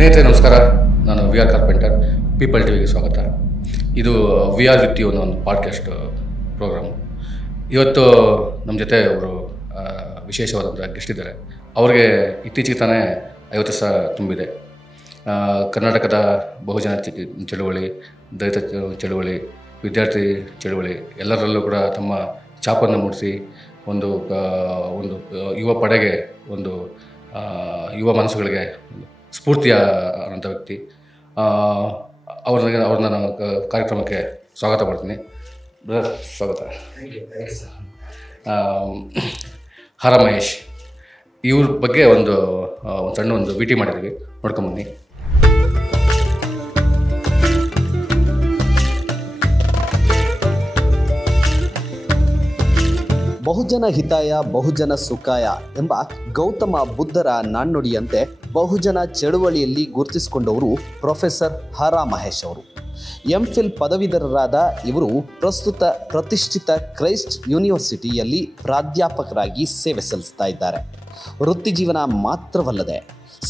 ಸ್ನೇಹಿತರೆ ನಮಸ್ಕಾರ. ನಾನು ವಿ ಆರ್ ಕಾರ್ಪೆಂಟರ್. ಪೀಪಲ್ ಟಿವಿಗೆ ಸ್ವಾಗತ. ಇದು ವಿ ಆರ್ ವಿತ್ ಯು ಅನ್ನೋ ಒಂದು ಪಾಡ್ಕಾಸ್ಟ್ ಪ್ರೋಗ್ರಾಮು. ಇವತ್ತು ನಮ್ಮ ಜೊತೆ ಅವರು ವಿಶೇಷವಾದಂಥ ಗೆಸ್ಟ್ ಇದ್ದಾರೆ. ಅವ್ರಿಗೆ ಇತ್ತೀಚೆಗೆ ತಾನೇ 50 ವರ್ಷ ತುಂಬಿದೆ. ಕರ್ನಾಟಕದ ಬಹುಜನ ಚಳುವಳಿ, ದಲಿತ ಚಳುವಳಿ, ವಿದ್ಯಾರ್ಥಿ ಚಳುವಳಿ ಎಲ್ಲರಲ್ಲೂ ಕೂಡ ತಮ್ಮ ಛಾಪನ್ನು ಮೂಡಿಸಿ ಒಂದು ಯುವ ಪಡೆಗೆ, ಒಂದು ಯುವ ಮನಸ್ಸುಗಳಿಗೆ ಸ್ಫೂರ್ತಿಯ ಅನ್ನೋಂಥ ವ್ಯಕ್ತಿ. ಅವ್ರನ್ನ ನಾನು ಕಾರ್ಯಕ್ರಮಕ್ಕೆ ಸ್ವಾಗತ ಮಾಡ್ತೀನಿ. ಸ್ವಾಗತ. ಹರ ಮಹೇಶ್ ಇವ್ರ ಬಗ್ಗೆ ಒಂದು ಸಣ್ಣ ವಿಟಿ ಮಾಡಿದ್ದೀವಿ, ನೋಡ್ಕೊಂಬನ್ನಿ. ಬಹುಜನ ಹಿತಾಯ ಬಹುಜನ ಸುಖಾಯ ಎಂಬ ಗೌತಮ ಬುದ್ಧರ ನಾಣ್ಣುಡಿಯಂತೆ ಬಹುಜನ ಚಳುವಳಿಯಲ್ಲಿ ಗುರುತಿಸಿಕೊಂಡವರು ಪ್ರೊಫೆಸರ್ ಹರ ಮಹೇಶ್ ಅವರು. ಎಂಫಿಲ್ ಪದವೀಧರರಾದ ಇವರು ಪ್ರಸ್ತುತ ಪ್ರತಿಷ್ಠಿತ ಕ್ರೈಸ್ಟ್ ಯೂನಿವರ್ಸಿಟಿಯಲ್ಲಿ ಪ್ರಾಧ್ಯಾಪಕರಾಗಿ ಸೇವೆ ಸಲ್ಲಿಸ್ತಾ ಇದ್ದಾರೆ. ವೃತ್ತಿ ಜೀವನ ಮಾತ್ರವಲ್ಲದೆ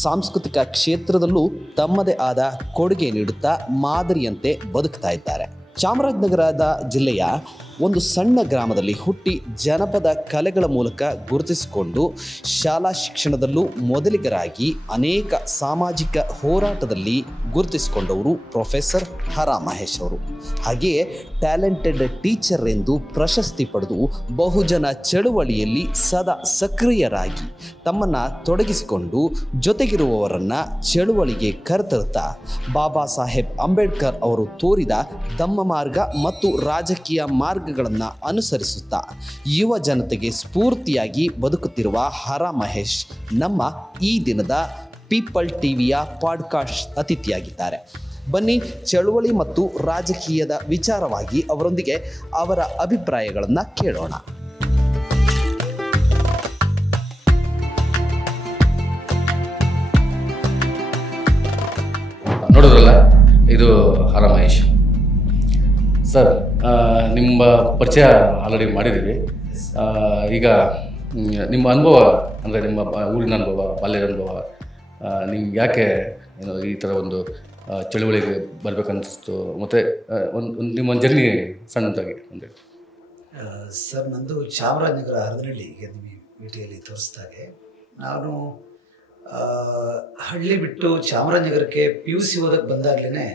ಸಾಂಸ್ಕೃತಿಕ ಕ್ಷೇತ್ರದಲ್ಲೂ ತಮ್ಮದೇ ಆದ ಕೊಡುಗೆ ನೀಡುತ್ತಾ ಮಾದರಿಯಂತೆ ಬದುಕ್ತಾ ಇದ್ದಾರೆ. ಚಾಮರಾಜನಗರದ ಜಿಲ್ಲೆಯ ಒಂದು ಸಣ್ಣ ಗ್ರಾಮದಲ್ಲಿ ಹುಟ್ಟಿ ಜನಪದ ಕಲೆಗಳ ಮೂಲಕ ಗುರುತಿಸಿಕೊಂಡು ಶಾಲಾ ಶಿಕ್ಷಣದಲ್ಲೂ ಮೊದಲಿಗರಾಗಿ ಅನೇಕ ಸಾಮಾಜಿಕ ಹೋರಾಟದಲ್ಲಿ ಗುರುತಿಸಿಕೊಂಡವರು ಪ್ರೊಫೆಸರ್ ಹರ ಮಹೇಶ್ ಅವರು. ಹಾಗೆಯೇ ಟ್ಯಾಲೆಂಟೆಡ್ ಟೀಚರ್ ಎಂದು ಪ್ರಶಸ್ತಿ ಪಡೆದು ಬಹುಜನ ಚಳುವಳಿಯಲ್ಲಿ ಸದಾ ಸಕ್ರಿಯರಾಗಿ ತಮ್ಮನ್ನು ತೊಡಗಿಸಿಕೊಂಡು ಜೊತೆಗಿರುವವರನ್ನು ಚಳುವಳಿಗೆ ಕರೆತರುತ್ತಾ ಬಾಬಾ ಸಾಹೇಬ್ ಅಂಬೇಡ್ಕರ್ ಅವರು ತೋರಿದ ಧಮ್ಮ ಮಾರ್ಗ ಮತ್ತು ರಾಜಕೀಯ ಮಾರ್ಗಗಳನ್ನು ಅನುಸರಿಸುತ್ತಾ ಯುವ ಜನತೆಗೆ ಸ್ಫೂರ್ತಿಯಾಗಿ ಬದುಕುತ್ತಿರುವ ಹರ ಮಹೇಶ್ ನಮ್ಮ ಈ ದಿನದ ಪೀಪಲ್ ಟಿವಿಯ ಪಾಡ್ಕಾಸ್ಟ್ ಅತಿಥಿಯಾಗಿದ್ದಾರೆ. ಬನ್ನಿ, ಚಳುವಳಿ ಮತ್ತು ರಾಜಕೀಯದ ವಿಚಾರವಾಗಿ ಅವರೊಂದಿಗೆ ಅವರ ಅಭಿಪ್ರಾಯಗಳನ್ನು ಕೇಳೋಣ. ನೋಡಿದ್ರಲ್ಲ, ಇದು ಹರ ಮಹೇಶ್ ಸರ್. ನಿಮ್ಮ ಪರಿಚಯ ಆಲ್ರೆಡಿ ಮಾಡಿದ್ದೀವಿ. ಈಗ ನಿಮ್ಮ ಅನುಭವ, ಅಂದರೆ ನಿಮ್ಮ ಊರಿನ ಅನುಭವ, ಬಾಲ್ಯದ ಅನುಭವ, ನಿಮ್ಗೆ ಯಾಕೆ ಈ ಥರ ಒಂದು ಚಳುವಳಿಗೆ ಬರಬೇಕನ್ನಿಸ್ತು, ಮತ್ತು ನಿಮ್ಮ ಜರ್ನಿ ಸಣ್ಣದಾಗಿ ಒಂದು ಸರ್. ನಂದು ಚಾಮರಾಜನಗರ ಹರದನಹಳ್ಳಿಗೆ ನಿಮ್ಮ ಭೇಟಿಯಲ್ಲಿ ತೋರಿಸ್ದಾಗೆ ನಾನು ಹಳ್ಳಿ ಬಿಟ್ಟು ಚಾಮರಾಜನಗರಕ್ಕೆ PUC ಓದಕ್ಕೆ ಬಂದಾಗಲೇ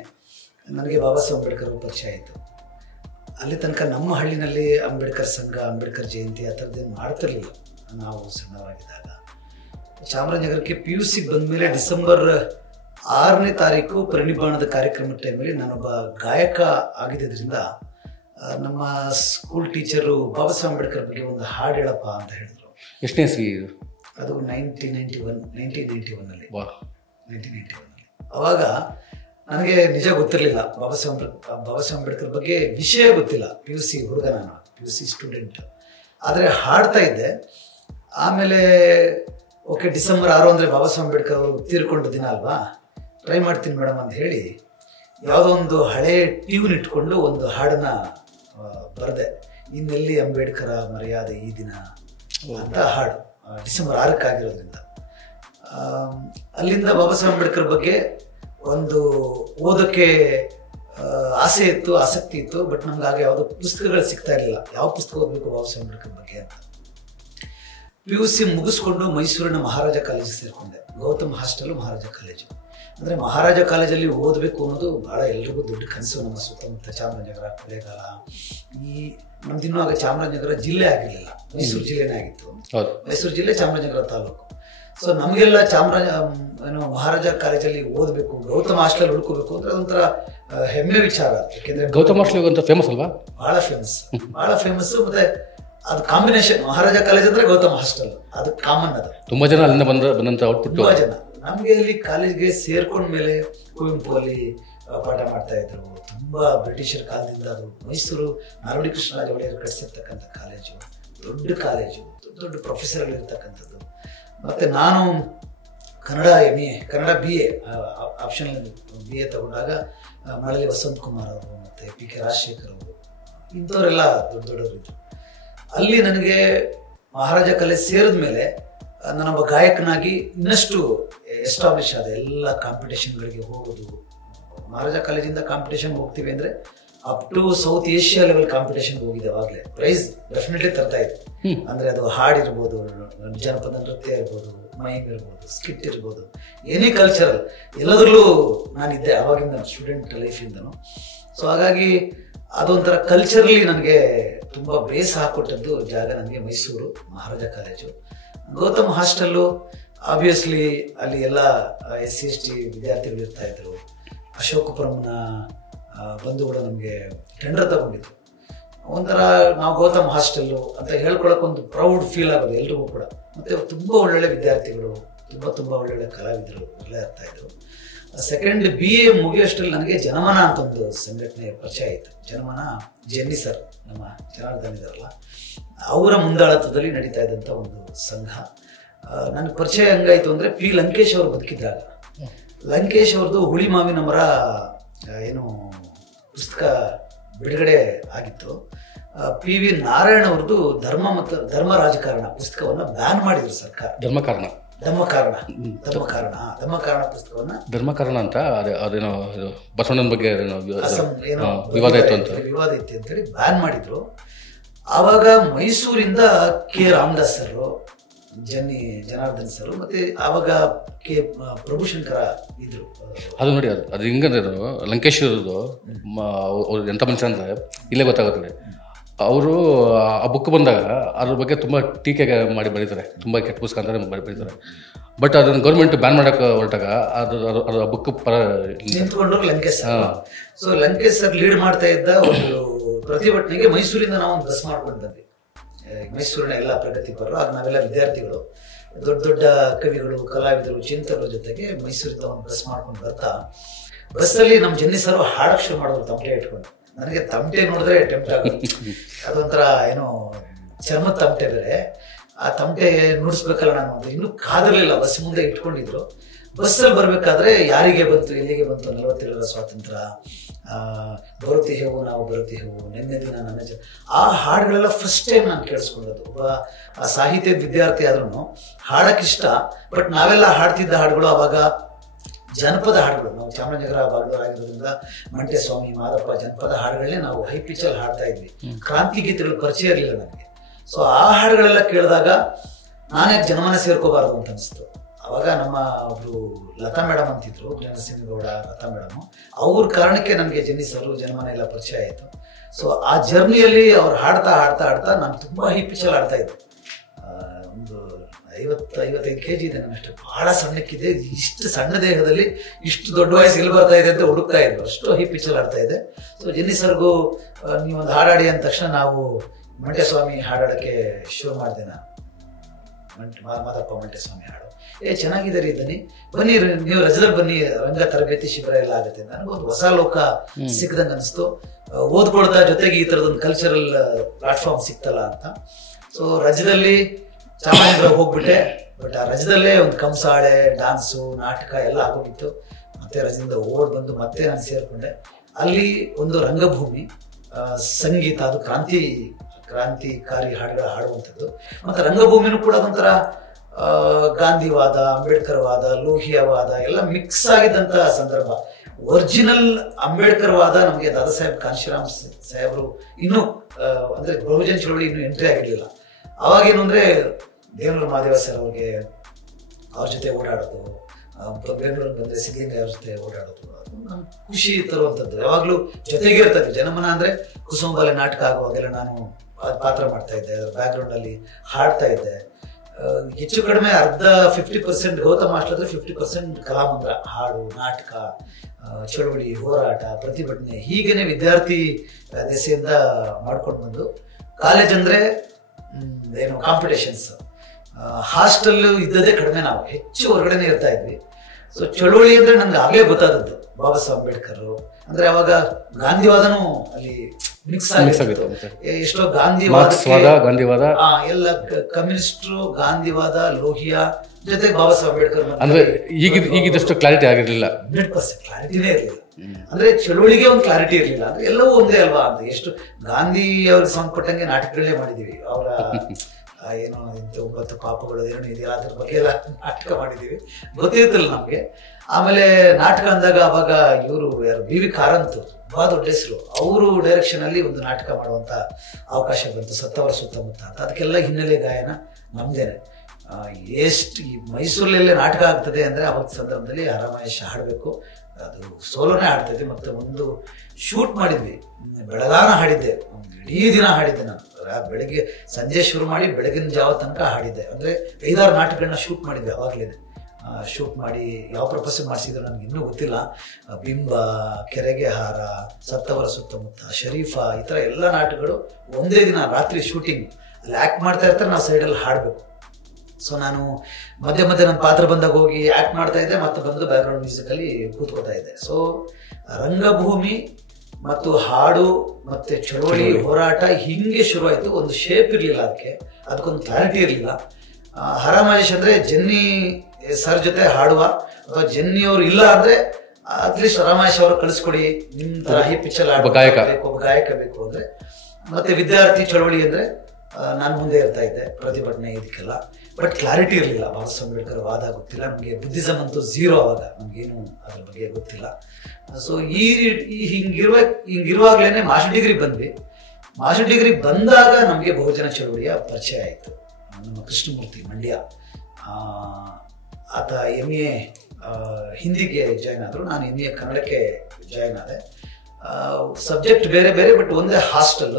ನನಗೆ ಬಾಬಾ ಸಾಹೇಬ್ ಅಂಬೇಡ್ಕರ್ ಪರಿಚಯ ಆಯಿತು. ಅಲ್ಲಿ ತನಕ ನಮ್ಮ ಹಳ್ಳಿನಲ್ಲಿ ಅಂಬೇಡ್ಕರ್ ಸಂಘ, ಅಂಬೇಡ್ಕರ್ ಜಯಂತಿ ಆ ಥರದ್ದೇನು ಮಾಡ್ತಿರ್ಲಿಲ್ಲ ನಾವು ಸಣ್ಣವರಾಗಿದ್ದಾಗ. ಚಾಮರಾಜನಗರಕ್ಕೆ PUCಗೆ ಬಂದ ಮೇಲೆ ಡಿಸೆಂಬರ್ 6ನೇ ತಾರೀಕು ಪರಿನಿಬ್ಬಾಣದ ಕಾರ್ಯಕ್ರಮದ ಟೈಮಲ್ಲಿ ನಾನೊಬ್ಬ ಗಾಯಕ ಆಗಿದ್ದರಿಂದ ನಮ್ಮ ಸ್ಕೂಲ್ ಟೀಚರು ಬಾಬಾ ಸಾಹೇಬ್ ಅಂಬೇಡ್ಕರ್ ಬಗ್ಗೆ ಒಂದು ಹಾಡು ಹೇಳಪ್ಪ ಅಂತ ಹೇಳಿದ್ರು. ಎಷ್ಟನೇ ಸಿ ಅದು 1991ನಲ್ಲಿ. ಅವಾಗ ನನಗೆ ನಿಜ ಗೊತ್ತಿರಲಿಲ್ಲ, ಬಾಬಾ ಸಾಹೇಬ್ ಅಂಬೇಡ್ಕರ್ ಬಗ್ಗೆ ವಿಷಯ ಗೊತ್ತಿಲ್ಲ. PUC ಹುಡುಗ, ನಾನು PUC ಸ್ಟೂಡೆಂಟ್. ಆದರೆ ಹಾಡ್ತಾ ಇದ್ದೆ. ಆಮೇಲೆ ಓಕೆ, ಡಿಸೆಂಬರ್ 6 ಅಂದರೆ ಬಾಬಾ ಸಾಹೇಬ್ ಅಂಬೇಡ್ಕರ್ ಅವರು ತೀರ್ಕೊಂಡ ದಿನ ಅಲ್ವಾ, ಟ್ರೈ ಮಾಡ್ತೀನಿ ಮೇಡಮ್ ಅಂತ ಹೇಳಿ ಯಾವುದೋ ಒಂದು ಹಳೆ ಟ್ಯೂನ್ ಇಟ್ಕೊಂಡು ಒಂದು ಹಾಡನ್ನ ಬರೆದೆ. ಇನ್ನೆಲ್ಲಿ ಅಂಬೇಡ್ಕರ ಮರ್ಯಾದೆ ಈ ದಿನ ಅಂತ ಹಾಡು, ಡಿಸೆಂಬರ್ 6ಕ್ಕೆ ಆಗಿರೋದ್ರಿಂದ. ಅಲ್ಲಿಂದ ಬಾಬಾ ಸಾಹೇಬ್ ಅಂಬೇಡ್ಕರ್ ಬಗ್ಗೆ ಒಂದು ಓದೋಕ್ಕೆ ಆಸೆ ಇತ್ತು, ಆಸಕ್ತಿ ಇತ್ತು. ಬಟ್ ನಮ್ಗೆ ಆಗ ಯಾವುದೋ ಪುಸ್ತಕಗಳು ಸಿಗ್ತಾ ಇರಲಿಲ್ಲ, ಯಾವ ಪುಸ್ತಕ ಓದಬೇಕು ಬಾಬಾ ಸಾಹೇಬ್ ಅಂಬೇಡ್ಕರ್ ಬಗ್ಗೆ ಅಂತ. PUC ಮುಗಿಸ್ಕೊಂಡು ಮೈಸೂರಿನ ಮಹಾರಾಜ ಕಾಲೇಜಿಗೆ ಸೇರಿಕೊಂಡೆ. ಗೌತಮ್ ಹಾಸ್ಟೆಲ್ ಮಹಾರಾಜ ಕಾಲೇಜು. ಅಂದರೆ ಮಹಾರಾಜ ಕಾಲೇಜಲ್ಲಿ ಓದಬೇಕು ಅನ್ನೋದು ಭಾಳ ಎಲ್ರಿಗೂ ದೊಡ್ಡ ಕನಸು. ನಮ್ಮ ಸುತ್ತಮುತ್ತ ಚಾಮರಾಜನಗರ, ಕೊಳ್ಳೇಗಾಲ, ನಮ್ದಿನ್ನೂ ಆಗ ಚಾಮರಾಜನಗರ ಜಿಲ್ಲೆ ಆಗಿರಲಿಲ್ಲ, ಮೈಸೂರು ಜಿಲ್ಲೆನೇ ಆಗಿತ್ತು. ಮೈಸೂರು ಜಿಲ್ಲೆ, ಚಾಮರಾಜನಗರ ತಾಲೂಕು. ಸೊ ನಮಗೆಲ್ಲ ಮಹಾರಾಜ ಕಾಲೇಜಲ್ಲಿ ಓದಬೇಕು, ಗೌತಮ್ ಹಾಸ್ಟೆಲ್ ಹುಡ್ಕೋಬೇಕು ಅಂದರೆ ಅದೊಂಥರ ಹೆಮ್ಮೆ ವಿಚಾರ. ಯಾಕೆಂದರೆ ಗೌತಮ್ ಹಾಸ್ಟೆಲ್ ಅಂತ ಫೇಮಸ್ ಅಲ್ವಾ? ಭಾಳ ಫೇಮಸ್ಸು. ಮತ್ತು ಅದು ಕಾಂಬಿನೇಷನ್, ಮಹಾರಾಜ ಕಾಲೇಜ್ ಅಂದರೆ ಗೌತಮ್ ಹಾಸ್ಟೆಲ್, ಅದು ಕಾಮನ್. ಅದು ತುಂಬ ಜನ ಅಲ್ಲಿಂದ ಬಂದಂಥ ಔಟ್ಪುಟ್. ತುಂಬ ಜನ ನಮಗೆ ಅಲ್ಲಿ ಕಾಲೇಜ್ಗೆ ಸೇರ್ಕೊಂಡ ಮೇಲೆ ಕುವೆಂಪು ಅಲ್ಲಿ ಪಾಠ ಮಾಡ್ತಾ ಇದ್ರು. ತುಂಬ ಬ್ರಿಟಿಷರ್ ಕಾಲದಿಂದ ಅದು ಮೈಸೂರು ನಾಲ್ವಡಿ ಕೃಷ್ಣರಾಜ ಒಡೆಯರು ಕಟ್ಟಿಸಿರ್ತಕ್ಕಂಥ ಕಾಲೇಜು, ದೊಡ್ಡ ಕಾಲೇಜು, ದೊಡ್ಡ ಪ್ರೊಫೆಸರ್ಗಳಿರ್ತಕ್ಕಂಥದ್ದು. ಮತ್ತು ನಾನು Kannada MA, Kannada BA optional BA ತಗೊಂಡಾಗ ಮಳಲಿ ವಸಂತ್ ಕುಮಾರ್ ಅವರು ಮತ್ತು PK ರಾಜಶೇಖರ್ ಅವರು, ಇಂಥವರೆಲ್ಲ ದೊಡ್ಡವರು ಇದ್ರು. ಅಲ್ಲಿ ನನಗೆ ಮಹಾರಾಜ ಕಾಲೇಜ್ ಸೇರಿದ ಮೇಲೆ ನಾನೊಬ್ಬ ಗಾಯಕನಾಗಿ ಇನ್ನಷ್ಟು ಎಸ್ಟಾಬ್ಲಿಷ್ ಆದ ಎಲ್ಲ ಕಾಂಪಿಟೇಷನ್ಗಳಿಗೆ ಹೋಗೋದು. ಮಹಾರಾಜ ಕಾಲೇಜಿಂದ ಕಾಂಪಿಟೇಷನ್ ಹೋಗ್ತೀವಿ ಅಂದರೆ up to South Asia level competition ಹೋಗಿದೆ. ಅವಾಗಲೇ ಪ್ರೈಸ್ ಡೆಫಿನೆಟ್ಲಿ ತರ್ತಾ ಇತ್ತು. ಅಂದರೆ ಅದು ಹಾಡಿರ್ಬೋದು, ಜನಪದ ನೃತ್ಯ ಇರ್ಬೋದು, ಮೈಮ್ ಇರ್ಬೋದು, ಸ್ಕಿಟ್ ಇರ್ಬೋದು, ಎನಿ ಕಲ್ಚರಲ್ ಎಲ್ಲದರಲ್ಲೂ ನಾನಿದ್ದೆ ಆವಾಗಿಂದ ಸ್ಟೂಡೆಂಟ್ ಲೈಫಿಂದನು. ಸೊ ಹಾಗಾಗಿ ಅದೊಂಥರ ಕಲ್ಚರಲಿ ನನಗೆ ತುಂಬ ಬೇಸ್ ಹಾಕೊಟ್ಟದ್ದು ಜಾಗ ನನಗೆ ಮೈಸೂರು ಮಹಾರಾಜ ಕಾಲೇಜು. ಗೌತಮ್ ಹಾಸ್ಟೆಲ್ಲು ಆಬ್ವಿಯಸ್ಲಿ ಅಲ್ಲಿ ಎಲ್ಲ SC/ST ವಿದ್ಯಾರ್ಥಿಗಳು ಇರ್ತಾ ಇದ್ರು. ಅಶೋಕಪುರಂನ ಬಂಧುಗಳು ನಮಗೆ ಟೆಂಡರ್ ತಗೊಂಡಿದ್ರು. ಒಂಥರ ನಾವು ಗೌತಮ್ ಹಾಸ್ಟೆಲ್ಲು ಅಂತ ಹೇಳ್ಕೊಳಕ್ಕೆ ಒಂದು ಪ್ರೌಡ್ ಫೀಲ್ ಆಗೋದು ಎಲ್ರಿಗೂ ಕೂಡ. ಮತ್ತು ತುಂಬ ಒಳ್ಳೊಳ್ಳೆ ವಿದ್ಯಾರ್ಥಿಗಳು, ತುಂಬ ಒಳ್ಳೊಳ್ಳೆ ಕಲಾವಿದರು ಎಲ್ಲ ಇರ್ತಾ ಇದ್ರು. ಸೆಕೆಂಡ್ BA ಮುಗಿಯೋಷ್ಟರಲ್ಲಿ ನನಗೆ ಜನಮನ ಅಂತ ಒಂದು ಸಂಘಟನೆ ಪರಿಚಯ ಆಯಿತು. ಜನಮನ ಜೆನ್ನಿ ಸರ್, ನಮ್ಮ ಜನಾರ್ದನ್ ಇದಾರಲ್ಲ, ಅವರ ಮುಂದಾಳತ್ವದಲ್ಲಿ ನಡೀತಾ ಇದ್ದಂಥ ಒಂದು ಸಂಘ. ನನಗೆ ಪರಿಚಯ ಹೆಂಗಾಯಿತು ಅಂದರೆ P. ಲಂಕೇಶ್ ಅವರು ಬದುಕಿದ್ದಾಗ ಲಂಕೇಶ್ ಅವ್ರದ್ದು ಹುಳಿ ಮಾವಿನ ಮರ ಏನು ಪುಸ್ತಕ ಬಿಡುಗಡೆ ಆಗಿತ್ತು. PV ನಾರಾಯಣ ಅವ್ರದ್ದು ಧರ್ಮ ರಾಜಕಾರಣ ಪುಸ್ತಕವನ್ನು ಬ್ಯಾನ್ ಮಾಡಿದ್ರು ಸರ್ಕಾರ. ಧರ್ಮಕಾರಣ ಪುಸ್ತಕವನ್ನ ಧರ್ಮಕಾರಣ ಅಂತ ಅದೇನೋ ಬಸವಣ್ಣನ ಬಗ್ಗೆ ವಿವಾದ ಇತ್ತು ಅಂತೇಳಿ ಬ್ಯಾನ್ ಮಾಡಿದ್ರು. ಆವಾಗ ಮೈಸೂರಿಂದ K. Ramdas sir, Janardhan sir, ಮತ್ತೆ ಆವಾಗ K. ಪ್ರಭುಶಂಕರ ಇದ್ರು. ಅದು ನೋಡಿ, ಅದು ಹಿಂಗಂದ್ರೆ ಲಂಕೇಶ್ ಎಂಥ ಮನುಷ್ಯ ಅಂದ್ರೆ ಇಲ್ಲೇ ಗೊತ್ತಾಗುತ್ತದೆ. ಅವರು ಆ ಬುಕ್ ಬಂದಾಗ ಅದ್ರ ಬಗ್ಗೆ ತುಂಬ ಟೀಕೆ ಮಾಡಿ ಬರೀತಾರೆ, ತುಂಬ ಕೆಟ್ಟ ಪುಸ್ತಕ ಅಂತ ಬರೀತಾರೆ. ಬಟ್ ಅದನ್ನು ಗೌರ್ಮೆಂಟ್ ಬ್ಯಾನ್ ಮಾಡೋಕೆ ಹೊರಟಾಗ ಅದು ಆ ಬುಕ್ ಪರ ನಿಂತ್ಕೊಂಡ್ರು Lankesh sir. So Lankesh sir lead ಮಾಡ್ತಾ ಇದ್ದ ಒಂದು ಪ್ರತಿಭಟನೆಗೆ ಮೈಸೂರಿಂದ ನಾವು ಒಂದು ಬಸ್ ಮಾಡ್ಕೊಂಡು ಬಂದ್ವಿ. ಮೈಸೂರಿನ ಎಲ್ಲ ಪ್ರಗತಿಪರರು, ಆಗ ನಾವೆಲ್ಲ ವಿದ್ಯಾರ್ಥಿಗಳು, ದೊಡ್ಡ ಕವಿಗಳು, ಕಲಾವಿದರು, ಚಿಂತಕರ ಜೊತೆಗೆ ಮೈಸೂರಿಂದ ಒಂದು ಬಸ್ ಮಾಡ್ಕೊಂಡು ಬರ್ತಾ ಬಸ್ಸಲ್ಲಿ ನಮ್ಮ ಜೆನ್ನಿ ಸರ್ ಹಾಡಕ್ಕೆ ಶುರು ಮಾಡೋರು ತಮಟೆ ಇಟ್ಕೊಂಡು. ನನಗೆ ತಮಟೆ ನೋಡಿದ್ರೆ ಟೆಂಪ್ಟ್ ಆಗುತ್ತೆ. ಅದೊಂಥರ ಏನೋ ಚರ್ಮದ ತಮಟೆ ಬೇರೆ. ಆ ತಮಟೆ ನುಡಿಸ್ಬೇಕಲ್ಲ ನಾನು ಅಂತ ಇನ್ನೂ ಕಾದಿರಲಿಲ್ಲ. ಬಸ್ ಮುಂದೆ ಇಟ್ಕೊಂಡಿದ್ರು. ಬಸ್ಸಲ್ಲಿ ಬರಬೇಕಾದ್ರೆ ಯಾರಿಗೆ ಬಂತು, ಎಲ್ಲಿಗೆ ಬಂತು 47ರ ಸ್ವಾತಂತ್ರ್ಯ, ಬರುತ್ತಿಹೆವು ನಾವು ಬರುತ್ತಿಹೆವು, ನೆನ್ನೆ ದಿನ ನನ್ನ ಆ ಹಾಡುಗಳೆಲ್ಲ ಫಸ್ಟ್ ಟೈಮ್ ನಾನು ಕೇಳಿಸ್ಕೊಂಡದ್ದು. ಒಬ್ಬ ಸಾಹಿತ್ಯದ ವಿದ್ಯಾರ್ಥಿ ಆದ್ರೂ ಹಾಡಕ್ಕಿಷ್ಟ. ಬಟ್ ನಾವೆಲ್ಲ ಹಾಡ್ತಿದ್ದ ಹಾಡುಗಳು ಅವಾಗ ಜನಪದ ಹಾಡುಗಳು. ನಾವು ಚಾಮರಾಜನಗರ ಭಾಗದವರಾಗಿರೋದ್ರಿಂದ ಮಂಟೆಸ್ವಾಮಿ, ಮಾದಪ್ಪ ಜನಪದ ಹಾಡುಗಳನ್ನೇ ನಾವು ಹೈ ಪಿಚ್ಚಲ್ಲಿ ಹಾಡ್ತಾ ಇದ್ವಿ. ಕ್ರಾಂತಿ ಗೀತೆಗಳು ಪರಿಚಯ ಇರಲಿಲ್ಲ ನನಗೆ. ಸೊ ಆ ಹಾಡುಗಳೆಲ್ಲ ಕೇಳಿದಾಗ ನಾನೇ ಜನಮನ ಸೇರ್ಕೋಬಾರ್ದು ಅಂತ ಅನಿಸ್ತು. ಅವಾಗ ನಮ್ಮ ಒಬ್ರು ಲತಾ ಮೇಡಮ್ ಅಂತಿದ್ರು, ನರಸಿಂಹಗೌಡ ಲತಾ ಮೇಡಮ್, ಅವ್ರ ಕಾರಣಕ್ಕೆ ನನಗೆ ಜೆನ್ನಿ ಸರ್, ಜನಮನ ಎಲ್ಲ ಪರಿಚಯ ಆಯಿತು. ಸೊ ಆ ಜರ್ನಿಯಲ್ಲಿ ಅವ್ರು ಹಾಡ್ತಾ ನಾನು ತುಂಬ ಹೈ ಪಿಚ್ಚಲ್ಲಿ ಹಾಡ್ತಾ ಇದ್ದೆ. ಒಂದು 50-55 kg ಇದೆ ನನ್ನಷ್ಟು, ಬಹಳ ಸಣ್ಣಕ್ಕಿದೆ. ಇಷ್ಟು ಸಣ್ಣ ದೇಹದಲ್ಲಿ ಇಷ್ಟು ದೊಡ್ಡ ವಯಸ್ಸು ಎಲ್ಲಿ ಬರ್ತಾ ಇದೆ ಅಂತ ಹುಡುಕ್ತಾ ಇದ್ರು, ಅಷ್ಟು ಹೈ ಪಿಚ್ಚಲ್ಲಿ ಆಡ್ತಾ ಇದೆ. ಸೊ ಜೆನ್ನಿ ಸರ್ಗೂ ನೀವೊಂದು ಹಾಡಾಡಿ ಅಂದ ತಕ್ಷಣ ನಾವು ಮಂಟೆಸ್ವಾಮಿ ಹಾಡೋಕ್ಕೆ ಶುರು ಮಾಡಿದೆ. ನಾನು ಮಾದಪ್ಪ ಮಂಟೆಸ್ವಾಮಿ ಹಾಡು ಚೆನ್ನಾಗಿದೆ ರೀ ದನಿ, ಬನ್ನಿ ನೀವು ರಜದಲ್ಲಿ ಬನ್ನಿ, ರಂಗ ತರಬೇತಿ ಶಿಬಿರ ಎಲ್ಲ ಆಗುತ್ತೆ. ನನಗೊಂದು ಹೊಸ ಲೋಕ ಸಿಕ್ಕದಂಗೆ ಅನಿಸ್ತು. ಓದ್ಕೊಳ್ತಾ ಜೊತೆಗೆ ಈ ಥರದೊಂದು ಕಲ್ಚರಲ್ ಪ್ಲಾಟ್ಫಾರ್ಮ್ ಸಿಕ್ತಲ್ಲ ಅಂತ. ಸೊ ರಜದಲ್ಲಿ ಚಾಮರಾಜನಗರ ಹೋಗ್ಬಿಟ್ಟೆ. ಬಟ್ ಆ ರಜದಲ್ಲೇ ಒಂದು ಕಂಸಾಳೆ, ಡ್ಯಾನ್ಸು, ನಾಟಕ ಎಲ್ಲ ಆಗೋಗಿತ್ತು. ಮತ್ತೆ ರಜದಿಂದ ಓಡ್ ಬಂದು ಮತ್ತೆ ನಾನು ಸೇರಿಕೊಂಡೆ. ಅಲ್ಲಿ ಒಂದು ರಂಗಭೂಮಿ ಸಂಗೀತ, ಅದು ಕ್ರಾಂತಿಕಾರಿ ಹಾಡುಗಳ ಹಾಡುವಂಥದ್ದು. ಮತ್ತು ರಂಗಭೂಮಿನೂ ಕೂಡ ಅದೊಂಥರ ಗಾಂಧಿವಾದ, ಅಂಬೇಡ್ಕರ್ ವಾದ, ಲೋಹಿಯಾವಾದ ಎಲ್ಲ ಮಿಕ್ಸ್ ಆಗಿದ್ದಂಥ ಸಂದರ್ಭ. ಒರಿಜಿನಲ್ ಅಂಬೇಡ್ಕರ್ ವಾದ ನಮಗೆ ದಾದಾ ಸಾಹೇಬ್ ಕಾಂಶಿರಾಮ್ ಸಾಹೇಬರು ಇನ್ನೂ ಅಂದರೆ ಬಹುಜನ ಚಳವಳಿ ಇನ್ನೂ ಎಂಟ್ರಿ ಆಗಿರಲಿಲ್ಲ. ಅವಾಗೇನು ಅಂದರೆ ದೇವನೂರು ಮಹಾದೇವ ಸರ್ ಅವ್ರಿಗೆ ಅವ್ರ ಜೊತೆ ಓಡಾಡೋದು, ಬೆಂಗಳೂರಿಗೆ ಬಂದರೆ ಸಿದ್ಧಲಿಂಗ ಅವ್ರ ಜೊತೆ ಓಡಾಡೋದು, ಅದು ನಮ್ಗೆ ಖುಷಿ ತರುವಂಥದ್ದು. ಯಾವಾಗಲೂ ಜೊತೆಗಿರ್ತದೆ. ಜನಮನ ಅಂದರೆ ಕುಸುಮಬಾಲೆ ನಾಟಕ ಆಗುವಾಗೆಲ್ಲ ನಾನು ಪಾತ್ರ ಮಾಡ್ತಾ ಇದ್ದೆ, ಅದರ ಬ್ಯಾಕ್ಗ್ರೌಂಡಲ್ಲಿ ಹಾಡ್ತಾ ಇದ್ದೆ. ಹೆಚ್ಚು ಕಡಿಮೆ 50% ಗೌತಮ್ ಹಾಸ್ಟೆಲ್ 50% ಕಲಾಮಂದ್ರ, ಹಾಡು, ನಾಟಕ, ಚಳವಳಿ, ಹೋರಾಟ, ಪ್ರತಿಭಟನೆ, ಹೀಗೇನೆ ವಿದ್ಯಾರ್ಥಿ ದೆಸೆಯಿಂದ ಮಾಡ್ಕೊಂಡು ಬಂದು ಕಾಲೇಜ್ ಅಂದರೆ ಏನು ಕಾಂಪಿಟೇಷನ್ಸ್. ಹಾಸ್ಟೆಲ್ ಇದ್ದದೇ ಕಡಿಮೆ, ನಾವು ಹೆಚ್ಚು ಹೊರಗಡೆನೇ ಇರ್ತಾ ಇದ್ವಿ. ಸೊ ಚಳವಳಿ ಅಂದರೆ ನನಗೆ ಆಗಲೇ ಗೊತ್ತಾದದ್ದು ಬಾಬಾ ಸಾಹೇಬ್ ಅಂಬೇಡ್ಕರ್. ಅಂದರೆ ಅವಾಗ ಗಾಂಧಿವಾದನೂ ಅಲ್ಲಿ ಮಿಕ್ಸ್ ಆಗಿತ್ತು. ಎಷ್ಟೋ ಗಾಂಧಿವಾದ ಎಲ್ಲ ಕಮ್ಯುನಿಸ್ಟ್ರು, ಗಾಂಧಿವಾದ, ಲೋಹಿಯಾ ಜೊತೆಗೆ ಬಾಬಾ ಸಾಹೇಬ್ ಅಂಬೇಡ್ಕರ್. ಅಂದ್ರೆ ಈಗಿದಷ್ಟು ಕ್ಲಾರಿಟಿ ಆಗಿರಲಿಲ್ಲ, 100% ಕ್ಲಾರಿಟಿನೇ ಇರಲಿಲ್ಲ. ಅಂದ್ರೆ ಚಳುವಳಿಗೆ ಒಂದು ಕ್ಲಾರಿಟಿ ಇರಲಿಲ್ಲ. ಅಂದ್ರೆ ಎಲ್ಲವೂ ಒಂದೇ ಅಲ್ವಾ ಅಂತ. ಎಷ್ಟು ಗಾಂಧಿ ಅವ್ರಿಗೆ ಸಂಬಂಧಪಟ್ಟಂಗೆ ನಾಟಕಗಳೇ ಮಾಡಿದೀವಿ. ಅವರ ಏನೋ ಇಂಥ 9 ಪಾಪಗಳು ಏನೋ ಇದೆಯಲ್ಲ ಅದ್ರ ಬಗ್ಗೆ ಎಲ್ಲ ನಾಟಕ ಮಾಡಿದ್ದೀವಿ, ಗೊತ್ತಿರುತ್ತಿಲ್ಲ ನಮಗೆ. ಆಮೇಲೆ ನಾಟಕ ಅಂದಾಗ ಅವಾಗ ಇವರು ಯಾರು BV ಕಾರಂತ್, ಬಹಳ ದೊಡ್ಡ ಹೆಸರು, ಅವರು ಡೈರೆಕ್ಷನಲ್ಲಿ ಒಂದು ನಾಟಕ ಮಾಡುವಂಥ ಅವಕಾಶ ಬಂತು, ಸತ್ತವರ ಸುತ್ತಮುತ್ತ ಅಂತ. ಅದಕ್ಕೆಲ್ಲ ಹಿನ್ನೆಲೆ ಗಾಯನ ನಮ್ದೇನೆ. ಎಷ್ಟು ಈ ಮೈಸೂರಲ್ಲೇ ನಾಟಕ ಆಗ್ತದೆ ಅಂದರೆ ಅವಾಗ ಸಂದರ್ಭದಲ್ಲಿ ಹರಮಹೇಶ್ ಹಾಡಬೇಕು, ಅದು ಸೋಲೋನೇ ಹಾಡ್ತಿದ್ವಿ. ಮತ್ತು ಒಂದು ಶೂಟ್ ಮಾಡಿದ್ವಿ, ಬೆಳಗಾನ ಹಾಡಿದ್ದೆ, ಇಡೀ ದಿನ ಹಾಡಿದ್ದೆ ನಾನು. ಬೆಳಗ್ಗೆ ಸಂಜೆ ಶುರು ಮಾಡಿ ಬೆಳಗಿನ ಜಾವ ತನಕ ಹಾಡಿದ್ದೆ. ಅಂದರೆ 5-6 ನಾಟಕಗಳನ್ನ ಶೂಟ್ ಮಾಡಿದ್ವಿ ಅವಾಗಲೇ. ಶೂಟ್ ಮಾಡಿ ಯಾವ ಪ್ರಪೋಸ್ ಮಾಡಿಸಿದ್ರು ನನಗೆ ಇನ್ನೂ ಗೊತ್ತಿಲ್ಲ. ಬಿಂಬ, ಕೆರೆಗೆ ಹಾರ, ಸತ್ತವರ ಸುತ್ತಮುತ್ತ, ಶರೀಫಾ, ಈ ಥರ ಎಲ್ಲ ನಾಟಕಗಳು ಒಂದೇ ದಿನ ರಾತ್ರಿ ಶೂಟಿಂಗ್. ಅಲ್ಲಿ ಆ್ಯಕ್ಟ್ ಮಾಡ್ತಾ ಇರ್ತಾರೆ, ನಾವು ಸೈಡಲ್ಲಿ ಹಾಡಬೇಕು. ಸೊ ನಾನು ಮಧ್ಯೆ ನನ್ನ ಪಾತ್ರ ಬಂದಾಗ ಹೋಗಿ ಆ್ಯಕ್ಟ್ ಮಾಡ್ತಾ ಇದ್ದೆ, ಮತ್ತು ಬಂದು ಬ್ಯಾಕ್ಗ್ರೌಂಡ್ ಮ್ಯೂಸಿಕಲ್ಲಿ ಕೂತ್ಕೋತಾ ಇದ್ದೆ. ಸೊ ರಂಗಭೂಮಿ ಮತ್ತು ಹಾಡು ಮತ್ತು ಚಳವಳಿ ಹೋರಾಟ ಹಿಂಗೆ ಶುರುವಾಯಿತು. ಒಂದು ಶೇಪ್ ಇರಲಿಲ್ಲ, ಅದಕ್ಕೊಂದು ಕ್ಲಾರಿಟಿ ಇರಲಿಲ್ಲ. ಹರಮಹೇಶ್ ಅಂದರೆ ಜೆನ್ನಿ ಸರ್ ಜೊತೆ ಹಾಡುವ, ಅಥವಾ ಜೆನ್ನಿಯವರು ಇಲ್ಲ ಅಂದರೆ ಅಟ್ಲೀಸ್ಟ್ ಹರಮಹೇಶ್ ಅವರು ಕಳಿಸ್ಕೊಡಿ, ನಿಮ್ಮ ಥರ ಹೈ ಪಿಚ್ಚಲ್ಲಿ ಒಬ್ಬ ಗಾಯಕ ಬೇಕು ಅಂದರೆ. ಮತ್ತು ವಿದ್ಯಾರ್ಥಿ ಚಳವಳಿ ಅಂದರೆ ನಾನು ಮುಂದೆ ಇರ್ತಾ ಇದ್ದೆ ಪ್ರತಿಭಟನೆ ಇದಕ್ಕೆಲ್ಲ. ಬಟ್ ಕ್ಲಾರಿಟಿ ಇರಲಿಲ್ಲ. ಬಾಬಾ ಸಾಹೇಬ್ ಅಂಬೇಡ್ಕರ್ ವಾದ ಗೊತ್ತಿಲ್ಲ ನಮಗೆ, ಬುದ್ಧಿಸಮ್ ಅಂತೂ ಝೀರೋ. ಆವಾಗ ನಮಗೇನು ಅದ್ರ ಬಗ್ಗೆ ಗೊತ್ತಿಲ್ಲ. ಸೊ ಹಿಂಗಿರುವಾಗಲೇ ಮಾಸ್ಟರ್ ಡಿಗ್ರಿ ಬಂದ್ವಿ. ಮಾಸ್ಟರ್ ಡಿಗ್ರಿ ಬಂದಾಗ ನಮಗೆ ಬಹುಜನ ಚಳವಳಿಯ ಪರಿಚಯ ಆಯಿತು. ನಮ್ಮ ಕೃಷ್ಣಮೂರ್ತಿ ಮಂಡ್ಯ, ಆತ MA ಹಿಂದಿಗೆ ಜಾಯ್ನ್ ಆದರು, ನಾನು MA ಕನ್ನಡಕ್ಕೆ ಜಾಯ್ನ್ ಆದೆ. ಸಬ್ಜೆಕ್ಟ್ ಬೇರೆ ಬೇರೆ, ಬಟ್ ಒಂದೇ ಹಾಸ್ಟೆಲ್.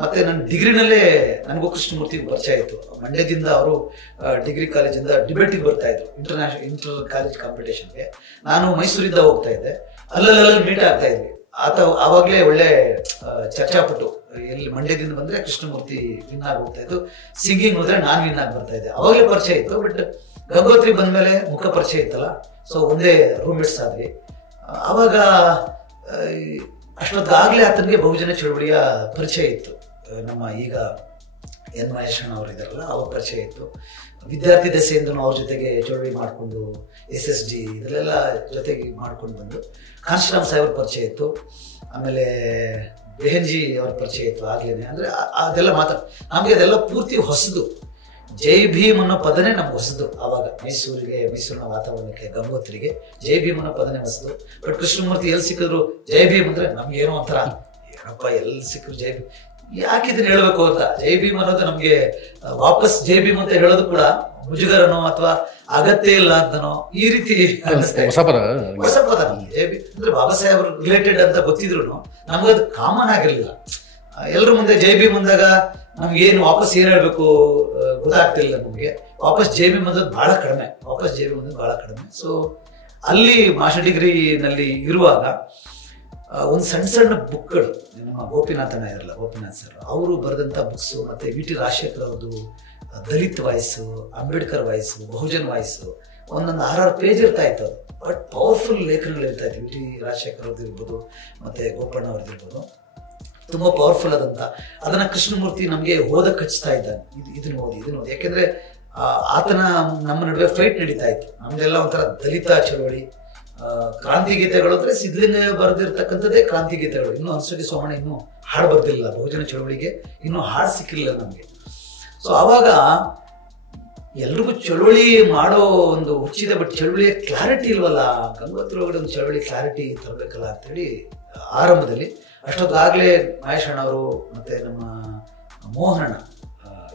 ಮತ್ತು ನನ್ನ ಡಿಗ್ರಿನಲ್ಲೇ ನನಗೂ ಕೃಷ್ಣಮೂರ್ತಿ ಪರಿಚಯ ಆಯಿತು. ಮಂಡ್ಯದಿಂದ ಅವರು ಡಿಗ್ರಿ ಕಾಲೇಜಿಂದ ಡಿಬೇಟಿಗೆ ಬರ್ತಾಯಿದ್ರು, ಇಂಟರ್ ಕಾಲೇಜ್ ಕಾಂಪಿಟೇಷನ್ಗೆ. ನಾನು ಮೈಸೂರಿಂದ ಹೋಗ್ತಾ ಇದ್ದೆ, ಅಲ್ಲಲ್ಲಿ ಮೀಟ್ ಆಗ್ತಾ ಇದ್ವಿ. ಆವಾಗಲೇ ಒಳ್ಳೆ ಚರ್ಚಾಪಟ್ಟು. ಎಲ್ಲಿ ಮಂಡ್ಯದಿಂದ ಬಂದರೆ ಕೃಷ್ಣಮೂರ್ತಿ ವಿನ್ ಆಗಿ ಹೋಗ್ತಾ ಇದ್ದು, ಸಿಂಗಿಂಗ್ ಹೋದರೆ ನಾನು ವಿನ್ ಆಗಿ ಬರ್ತಾ ಇದ್ದೆ. ಅವಾಗಲೇ ಪರಿಚಯ ಇತ್ತು. ಬಟ್ ಗಂಗೋತ್ರಿ ಬಂದಮೇಲೆ ಮುಖ ಪರಿಚಯ ಇತ್ತಲ್ಲ, ಸೊ ಒಂದೇ ರೂಮ್ಮೇಟ್ಸ್ ಆದ್ವಿ. ಆವಾಗ ಅಷ್ಟೊತ್ತಾಗಲೇ ಆತನಿಗೆ ಬಹುಜನ ಚಳವಳಿಯ ಪರಿಚಯ ಇತ್ತು. ನಮ್ಮ ಈಗ ಎನ್ ಮಹೇಶಣ್ಣ ಅವರು ಇದ್ದಾರಲ್ಲ, ಅವ್ರ ಪರಿಚಯ ಇತ್ತು. ವಿದ್ಯಾರ್ಥಿ ದೆಸೆಯಿಂದನೂ ಅವ್ರ ಜೊತೆಗೆ ಚಳವಳಿ ಮಾಡಿಕೊಂಡು SSG ಇದರಲ್ಲೆಲ್ಲ ಜೊತೆಗೆ ಮಾಡ್ಕೊಂಡು ಬಂದು ಕಾಂಶಿರಾಮ್ ಸಾಹೇಬ್ರ ಪರಿಚಯ ಇತ್ತು. ಆಮೇಲೆ ಬೆಹನ್ಜಿ ಅವ್ರ ಪರಿಚಯ ಇತ್ತು ಆಗಲೇ. ಅಂದರೆ ಅದೆಲ್ಲ ನಮಗೆ ಅದೆಲ್ಲ ಪೂರ್ತಿ ಹೊಸದು. ಜೈ ಭೀಮ್ ಅನ್ನೋ ಪದನೇ ನಮ್ಗೆ ಹೊಸದು ಆವಾಗ. ಮೈಸೂರಿನ ವಾತಾವರಣಕ್ಕೆ, ಗಂಗೋತ್ರಿಗೆ ಜೈ ಭೀಮ್ ಅನ್ನೋ ಪದನೇ ಹೊಸದು. ಬಟ್ ಕೃಷ್ಣಮೂರ್ತಿ ಎಲ್ಲಿ ಸಿಕ್ಕಿದ್ರು ಜೈ ಭೀಮ್ ಅಂದರೆ ನಮ್ಗೇನೋ ಒಂಥರ, ಏನಪ್ಪ ಎಲ್ಲಿ ಸಿಕ್ಕರು ಜೈ ಭೀಮ್, ಯಾಕಿದನ್ನ ಹೇಳಬೇಕು ಅಂತ. ಜೈ ಭೀಮ್ ಅನ್ನೋದು ನಮಗೆ ವಾಪಸ್ ಜೈ ಭೀಮ್ ಅಂತ ಹೇಳೋದು ಕೂಡ ಮುಜುಗರನೋ ಅಥವಾ ಅಗತ್ಯ ಇಲ್ಲ ಅಂತನೋ ಈ ರೀತಿ ಹೊಸ ಪದ ನಮ್ಗೆ. ಜೈ ಭೀಮ್ ಅಂದ್ರೆ ಬಾಬಾ ಸಾಹೇಬ್ ರಿಲೇಟೆಡ್ ಅಂತ ಗೊತ್ತಿದ್ರು ನಮಗದು ಕಾಮನ್ ಆಗಿರ್ಲಿಲ್ಲ. ಎಲ್ಲರ ಮುಂದೆ ಜೈ ಭೀಮ್ ಅಂದಾಗ ನಮ್ಗೇನು ವಾಪಸ್ ಏನ್ ಹೇಳ್ಬೇಕು ಗೊತ್ತಾಗ್ತಿಲ್ಲ ನಮ್ಗೆ. ವಾಪಸ್ ಜೈ ಭೀಮ್ ಅನ್ನೋದು ಬಹಳ ಕಡಿಮೆ. ಸೊ ಅಲ್ಲಿ ಮಾಸ್ಟರ್ ಡಿಗ್ರಿನಲ್ಲಿ ಇರುವಾಗ ಒಂದು ಸಣ್ಣ ಬುಕ್ಗಳು, ನಮ್ಮ ಗೋಪಿನಾಥ್ ಸರ್ ಅವರು ಬರೆದಂಥ ಬುಕ್ಸು, ಮತ್ತು VT ರಾಜಶೇಖರ್ ಅವ್ರದ್ದು Dalit voice, Ambedkar voice, Bahujan voice, ಒಂದೊಂದು 6 ಪೇಜ್ ಇರ್ತಾ ಇತ್ತು. ಅದು ಬಟ್ ಪವರ್ಫುಲ್ ಲೇಖನಗಳು ಇರ್ತಾ ಇತ್ತು. VT ರಾಜಶೇಖರ್ ಅವ್ರದ್ದು ಇರ್ಬೋದು, ಮತ್ತು ಗೋಪಣ್ಣ ಅವ್ರದ್ದು ಇರ್ಬೋದು, ತುಂಬ ಪವರ್ಫುಲ್ ಆದಂಥ. ಅದನ್ನು ಕೃಷ್ಣಮೂರ್ತಿ ನಮಗೆ ಓದಕ್ಕೆ ಹಚ್ತಾ ಇದ್ದಾನೆ, ಇದನ್ನು ಓದಿ. ಯಾಕೆಂದರೆ ಆತನ ನಮ್ಮ ನಡುವೆ ಫೈಟ್ ನಡೀತಾ ಇತ್ತು. ನಮ್ದೆಲ್ಲ ಒಂಥರ ದಲಿತ ಚಳವಳಿ, ಕ್ರಾಂತಿ ಗೀತೆಗಳು ಅಂದರೆ ಸಿದ್ಲಿಂಗ ಬರೆದಿರ್ತಕ್ಕಂಥದ್ದೇ ಕ್ರಾಂತಿ ಗೀತೆಗಳು. ಇನ್ನೂ ಅನ್ಸೋಟಿ ಸೋಮಣ್ಣ ಇನ್ನೂ ಹಾಡು ಬರ್ತಿಲ್ಲ ಬಹುಜನ ಚಳವಳಿಗೆ, ಇನ್ನೂ ಹಾಡು ಸಿಕ್ಕಿಲ್ಲ ನಮಗೆ. ಸೊ ಆವಾಗ ಎಲ್ರಿಗೂ ಚಳವಳಿ ಮಾಡೋ ಒಂದು ಹುಚ್ಚಿದೆ, ಬಟ್ ಚಳವಳಿಯ ಕ್ಲಾರಿಟಿ ಇಲ್ವಲ್ಲ, ಗಂಗೋತ್ರಿ ಒಳಗಡೆ ಒಂದು ಚಳವಳಿ ಕ್ಲಾರಿಟಿ ತರಬೇಕಲ್ಲ ಅಂತೇಳಿ ಆರಂಭದಲ್ಲಿ. ಅಷ್ಟೊತ್ತಾಗಲೇ ಮಹೇಶ್ ಅಣ್ಣವರು ಮತ್ತು ನಮ್ಮ ಮೋಹನಣ್ಣ,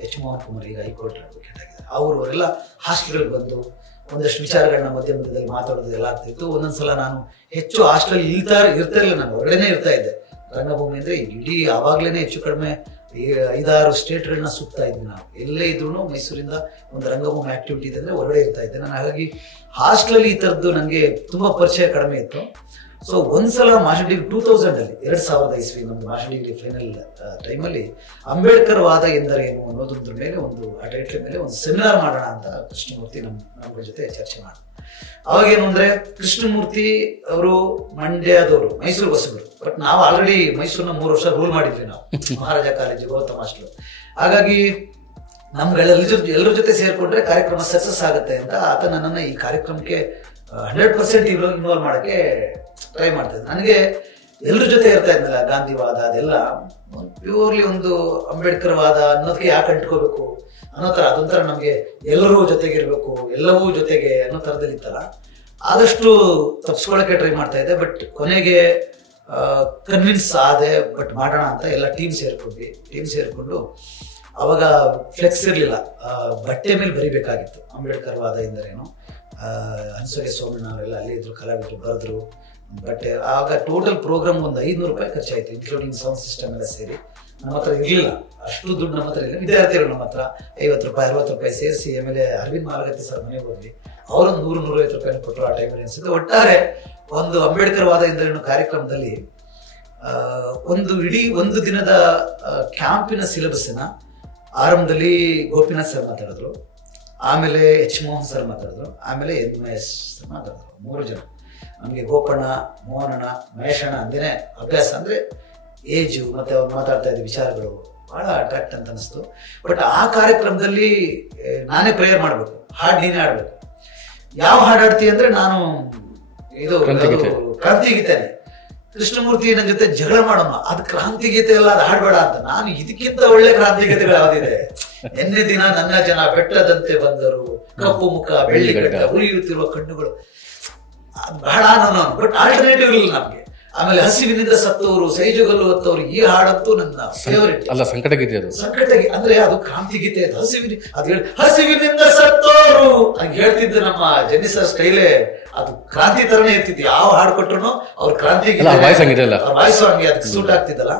H. ಮೋಹನ್ ಕುಮಾರ್, ಈಗ ಹೈಕೋರ್ಟ್ ಅಡ್ವೊಕೇಟ್ ಆಗಿದ್ದಾರೆ, ಅವರೆಲ್ಲ ಹಾಸ್ಟೆಲ್ಗಳಿಗೆ ಬಂದು ಒಂದಷ್ಟು ವಿಚಾರಗಳನ್ನ ಮಧ್ಯದಲ್ಲಿ ಮಾತಾಡೋದು ಎಲ್ಲ ಆಗ್ತಿತ್ತು. ಒಂದೊಂದ್ಸಲ ನಾನು ಹೆಚ್ಚು ಹಾಸ್ಟೆಲ್ ಇರ್ತಿರಲಿಲ್ಲ, ನಾನು ಹೊರಗಡೆನೇ ಇರ್ತಾ ಇದ್ದೆ. ರಂಗಭೂಮಿ ಅಂದರೆ ಇಡೀ ಆವಾಗಲೇ ಹೆಚ್ಚು ಕಡಿಮೆ 5-6 ಸ್ಟೇಟ್ಗಳನ್ನ ಸುತ್ತಾ ಇದ್ವಿ ನಾವು. ಎಲ್ಲೇ ಇದ್ರೂ ಮೈಸೂರಿಂದ ಒಂದು ರಂಗಭೂಮಿ ಆಕ್ಟಿವಿಟಿ ಇದೆ ಅಂದರೆ ಹೊರಗಡೆ ಇರ್ತಾ ಇದ್ದೆ ನಾನು. ಹಾಗಾಗಿ ಹಾಸ್ಟೆಲಲ್ಲಿ ಈ ಥರದ್ದು ನನಗೆ ತುಂಬ ಪರಿಚಯ ಕಡಿಮೆ ಇತ್ತು. ಸೊ ಒಂದ್ಸಲ ಮಾಸ್ಟರ್ ಡಿಗ್ರಿ 2000 2000 ಇಸ್ವಿ ನಮ್ದು ಮಾಸ್ಟರ್ ಡಿಗ್ರಿ ಫೈನಲ್ ಟೈಮಲ್ಲಿ ಅಂಬೇಡ್ಕರ್ ವಾದ ಎಂದರೇನು ಅನ್ನೋದ್ರ ಮೇಲೆ ಆ ಟೈಟ್ಲ್ ಮೇಲೆ ಒಂದು ಸೆಮಿನಾರ್ ಮಾಡೋಣ ಅಂತ ಕೃಷ್ಣಮೂರ್ತಿ ನಮ್ಮ ಜೊತೆ ಚರ್ಚೆ ಮಾಡಿದ್ರು. ಅವಾಗೇನು ಅಂದರೆ ಕೃಷ್ಣಮೂರ್ತಿ ಅವರು ಮಂಡ್ಯದವರು, ಮೈಸೂರು ಹೊಸಬರು. ಬಟ್ ನಾವು ಆಲ್ರೆಡಿ ಮೈಸೂರನ್ನ 3 ವರ್ಷ ರೂಲ್ ಮಾಡಿದ್ವಿ ನಾವು, ಮಹಾರಾಜ ಕಾಲೇಜು, ಗೌತಮ್ ಹಾಸ್ಟೆಲ್. ಹಾಗಾಗಿ ಎಲ್ಲರ ಜೊತೆ ಸೇರಿಕೊಂಡ್ರೆ ಕಾರ್ಯಕ್ರಮ ಸಕ್ಸಸ್ ಆಗುತ್ತೆ ಅಂತ ಆತ ನನ್ನನ್ನು ಈ ಕಾರ್ಯಕ್ರಮಕ್ಕೆ 100% ಇನ್ವಾಲ್ವ್ ಮಾಡೋಕ್ಕೆ ಟ್ರೈ ಮಾಡ್ತಾ ಇದ್ದೆ. ನನಗೆ ಎಲ್ಲರ ಜೊತೆ ಇರ್ತಾ ಇದ್ನಲ್ಲ, ಗಾಂಧಿವಾದ ಅದೆಲ್ಲ ಪ್ಯೂರ್ಲಿ ಒಂದು ಅಂಬೇಡ್ಕರ್ ವಾದ ಅನ್ನೋದಕ್ಕೆ ಯಾಕೆ ಅಂಟ್ಕೋಬೇಕು, ಅನ್ನೋ ಥರ ಅದೊಂಥರ ನಮಗೆ ಎಲ್ಲರೂ ಜೊತೆಗಿರ್ಬೇಕು, ಎಲ್ಲವೂ ಜೊತೆಗೆ ಅನ್ನೋ ಥರದಲ್ಲಿ ಇತ್ತಲ್ಲ, ಆದಷ್ಟು ತಪ್ಪಿಸ್ಕೊಳ್ಳೋಕೆ ಟ್ರೈ ಮಾಡ್ತಾ ಇದ್ದೆ. ಬಟ್ ಕೊನೆಗೆ ಕನ್ವಿನ್ಸ್ ಆದೆ, ಬಟ್ ಮಾಡೋಣ ಅಂತ ಎಲ್ಲ ಟೀಮ್ ಸೇರ್ಕೊಂಡು ಅವಾಗ ಫ್ಲೆಕ್ಸ್ ಇರಲಿಲ್ಲ, ಬಟ್ಟೆ ಮೇಲೆ ಬರಿಬೇಕಾಗಿತ್ತು. ಅಂಬೇಡ್ಕರ್ ವಾದ ಎಂದರೇನು, ಅನ್ಸೋಗೆ ಸೋಮಣ್ಣ ಅವರೆಲ್ಲ ಅಲ್ಲಿ ಇದ್ರು, ಕಲಾವಿದರು ಬರೆದ್ರು. ಬಟ್ ಆಗ ಟೋಟಲ್ ಪ್ರೋಗ್ರಾಮ್ ಒಂದು 500 ರೂಪಾಯಿ ಖರ್ಚಾಯಿತು, ಇನ್ಕ್ಲೂಡಿಂಗ್ ಸೌಂಡ್ ಸಿಸ್ಟಮ್ ಎಲ್ಲ ಸೇರಿ. ನಮ್ಮ ಹತ್ರ ಇರಲಿಲ್ಲ ಅಷ್ಟು ದುಡ್ಡು, ನಮ್ಮ ಹತ್ರ ಇಲ್ಲ. ವಿದ್ಯಾರ್ಥಿಗಳು ನಮ್ಮ ಹತ್ರ 50 ರೂಪಾಯಿ 60 ರೂಪಾಯಿ ಸೇರಿಸಿ ಆಮೇಲೆ ಅರವಿಂದ್ ಮಾಲಗತ್ತಿ ಸರ್ ಮನೆಗೆ ಹೋದ್ವಿ. ಅವರೊಂದು 100-150 ರೂಪಾಯಿ ಕೊಟ್ಟರು ಆ ಟೈಮಲ್ಲಿ ಅನಿಸುತ್ತೆ. ಒಟ್ಟಾರೆ ಒಂದು ಅಂಬೇಡ್ಕರ್ ವಾದ ಎಂದರೇನು ಕಾರ್ಯಕ್ರಮದಲ್ಲಿ ಇಡೀ ಒಂದು ದಿನದ ಕ್ಯಾಂಪಿನ ಸಿಲೆಬಸ್ನ ಆರಂಭದಲ್ಲಿ ಗೋಪಿನಾಥ್ ಸರ್ ಮಾತಾಡಿದ್ರು, ಆಮೇಲೆ ಎಚ್ ಮೋಹನ್ ಸರ್ ಮಾತಾಡಿದ್ರು, ಆಮೇಲೆ NS ಸರ್ ಮಾತಾಡಿದ್ರು. 3 ಜನ. ನಮಗೆ ಗೋಪಣ್ಣ, ಮೋಹನಣ್ಣ, ಮಹೇಶಣ್ಣ ಅಂದೇನೆ ಅಭ್ಯಾಸ, ಅಂದರೆ ಏಜು ಮತ್ತು ಅವ್ರು ಮಾತಾಡ್ತಾ ಇದ್ದ ವಿಚಾರಗಳು ಭಾಳ ಅಟ್ರಾಕ್ಟ್ ಅಂತ ಅನಿಸ್ತು. ಬಟ್ ಆ ಕಾರ್ಯಕ್ರಮದಲ್ಲಿ ನಾನೇ ಪ್ರೇಯರ್ ಮಾಡಬೇಕು, ಹಾಡು ನೀನೇ ಆಡಬೇಕು. ಯಾವ ಹಾಡು ಆಡ್ತೀವಿ ಅಂದರೆ ನಾನು ಇದು ಕ್ರಾಂತಿಗೀತೆನೆ. ಕೃಷ್ಣಮೂರ್ತಿ ನನ್ನ ಜೊತೆ ಜಗಳ ಮಾಡೋಣ, ಅದು ಕ್ರಾಂತಿಗೀತೆ ಎಲ್ಲ, ಅದು ಹಾಡ್ಬೇಡ ಅಂತ. ನಾನು ಇದಕ್ಕಿಂತ ಒಳ್ಳೆ ಕ್ರಾಂತಿಗೀತೆಗಳು ಯಾವುದಿದೆ? ನಿನ್ನೆ ದಿನ ನನ್ನ ಜನ ಬೆಟ್ಟದಂತೆ ಬಂದರು, ಕಪ್ಪು ಮುಖ ಬೆಳ್ಳಿ ಗಡ್ಡ, ಉರಿಯುತ್ತಿರುವ ಕಣ್ಣುಗಳು, ಅದು ಬಹಳ ನಾನು. ಬಟ್ ಆಲ್ಟರ್ನೇಟಿವ್ ಇಲ್ಲ ನಮ್ಗೆ. ಆಮೇಲೆ ಹಸಿವಿನಿಂದ ಸತ್ತವರು, ಸೈಜುಗಲ್ಲು ಹೊತ್ತವರು, ಈ ಹಾಡಂತೂ ನನ್ನ ಫೇವರಿಟ್. ಅಲ್ಲ, ಸಂಕಟಗೀತೆ ಅದು. ಸಂಕಟಗೀತೆ ಅಂದ್ರೆ ಅದು ಕ್ರಾಂತಿಗೀತೆ. ಹಸಿವಿನಿಂದ ಸತ್ತೋರು ಹಂಗೆ ಹೇಳ್ತಿದ್ದು ನಮ್ಮ ಜೆನ್ನಿಸರ್ ಸ್ಟೈಲೇ, ಅದು ಕ್ರಾಂತಿ ತರನೇ ಇರ್ತಿತ್ತು. ಯಾವ ಹಾಡು ಕೊಟ್ರು ಅವ್ರ ಕ್ರಾಂತಿಗೀತೆ ವಾಯ್ಸ್ ಹಂಗೆ ಅದಕ್ಕೆ ಸೂಟ್ ಆಗ್ತಿದ್ದಲ್ಲ.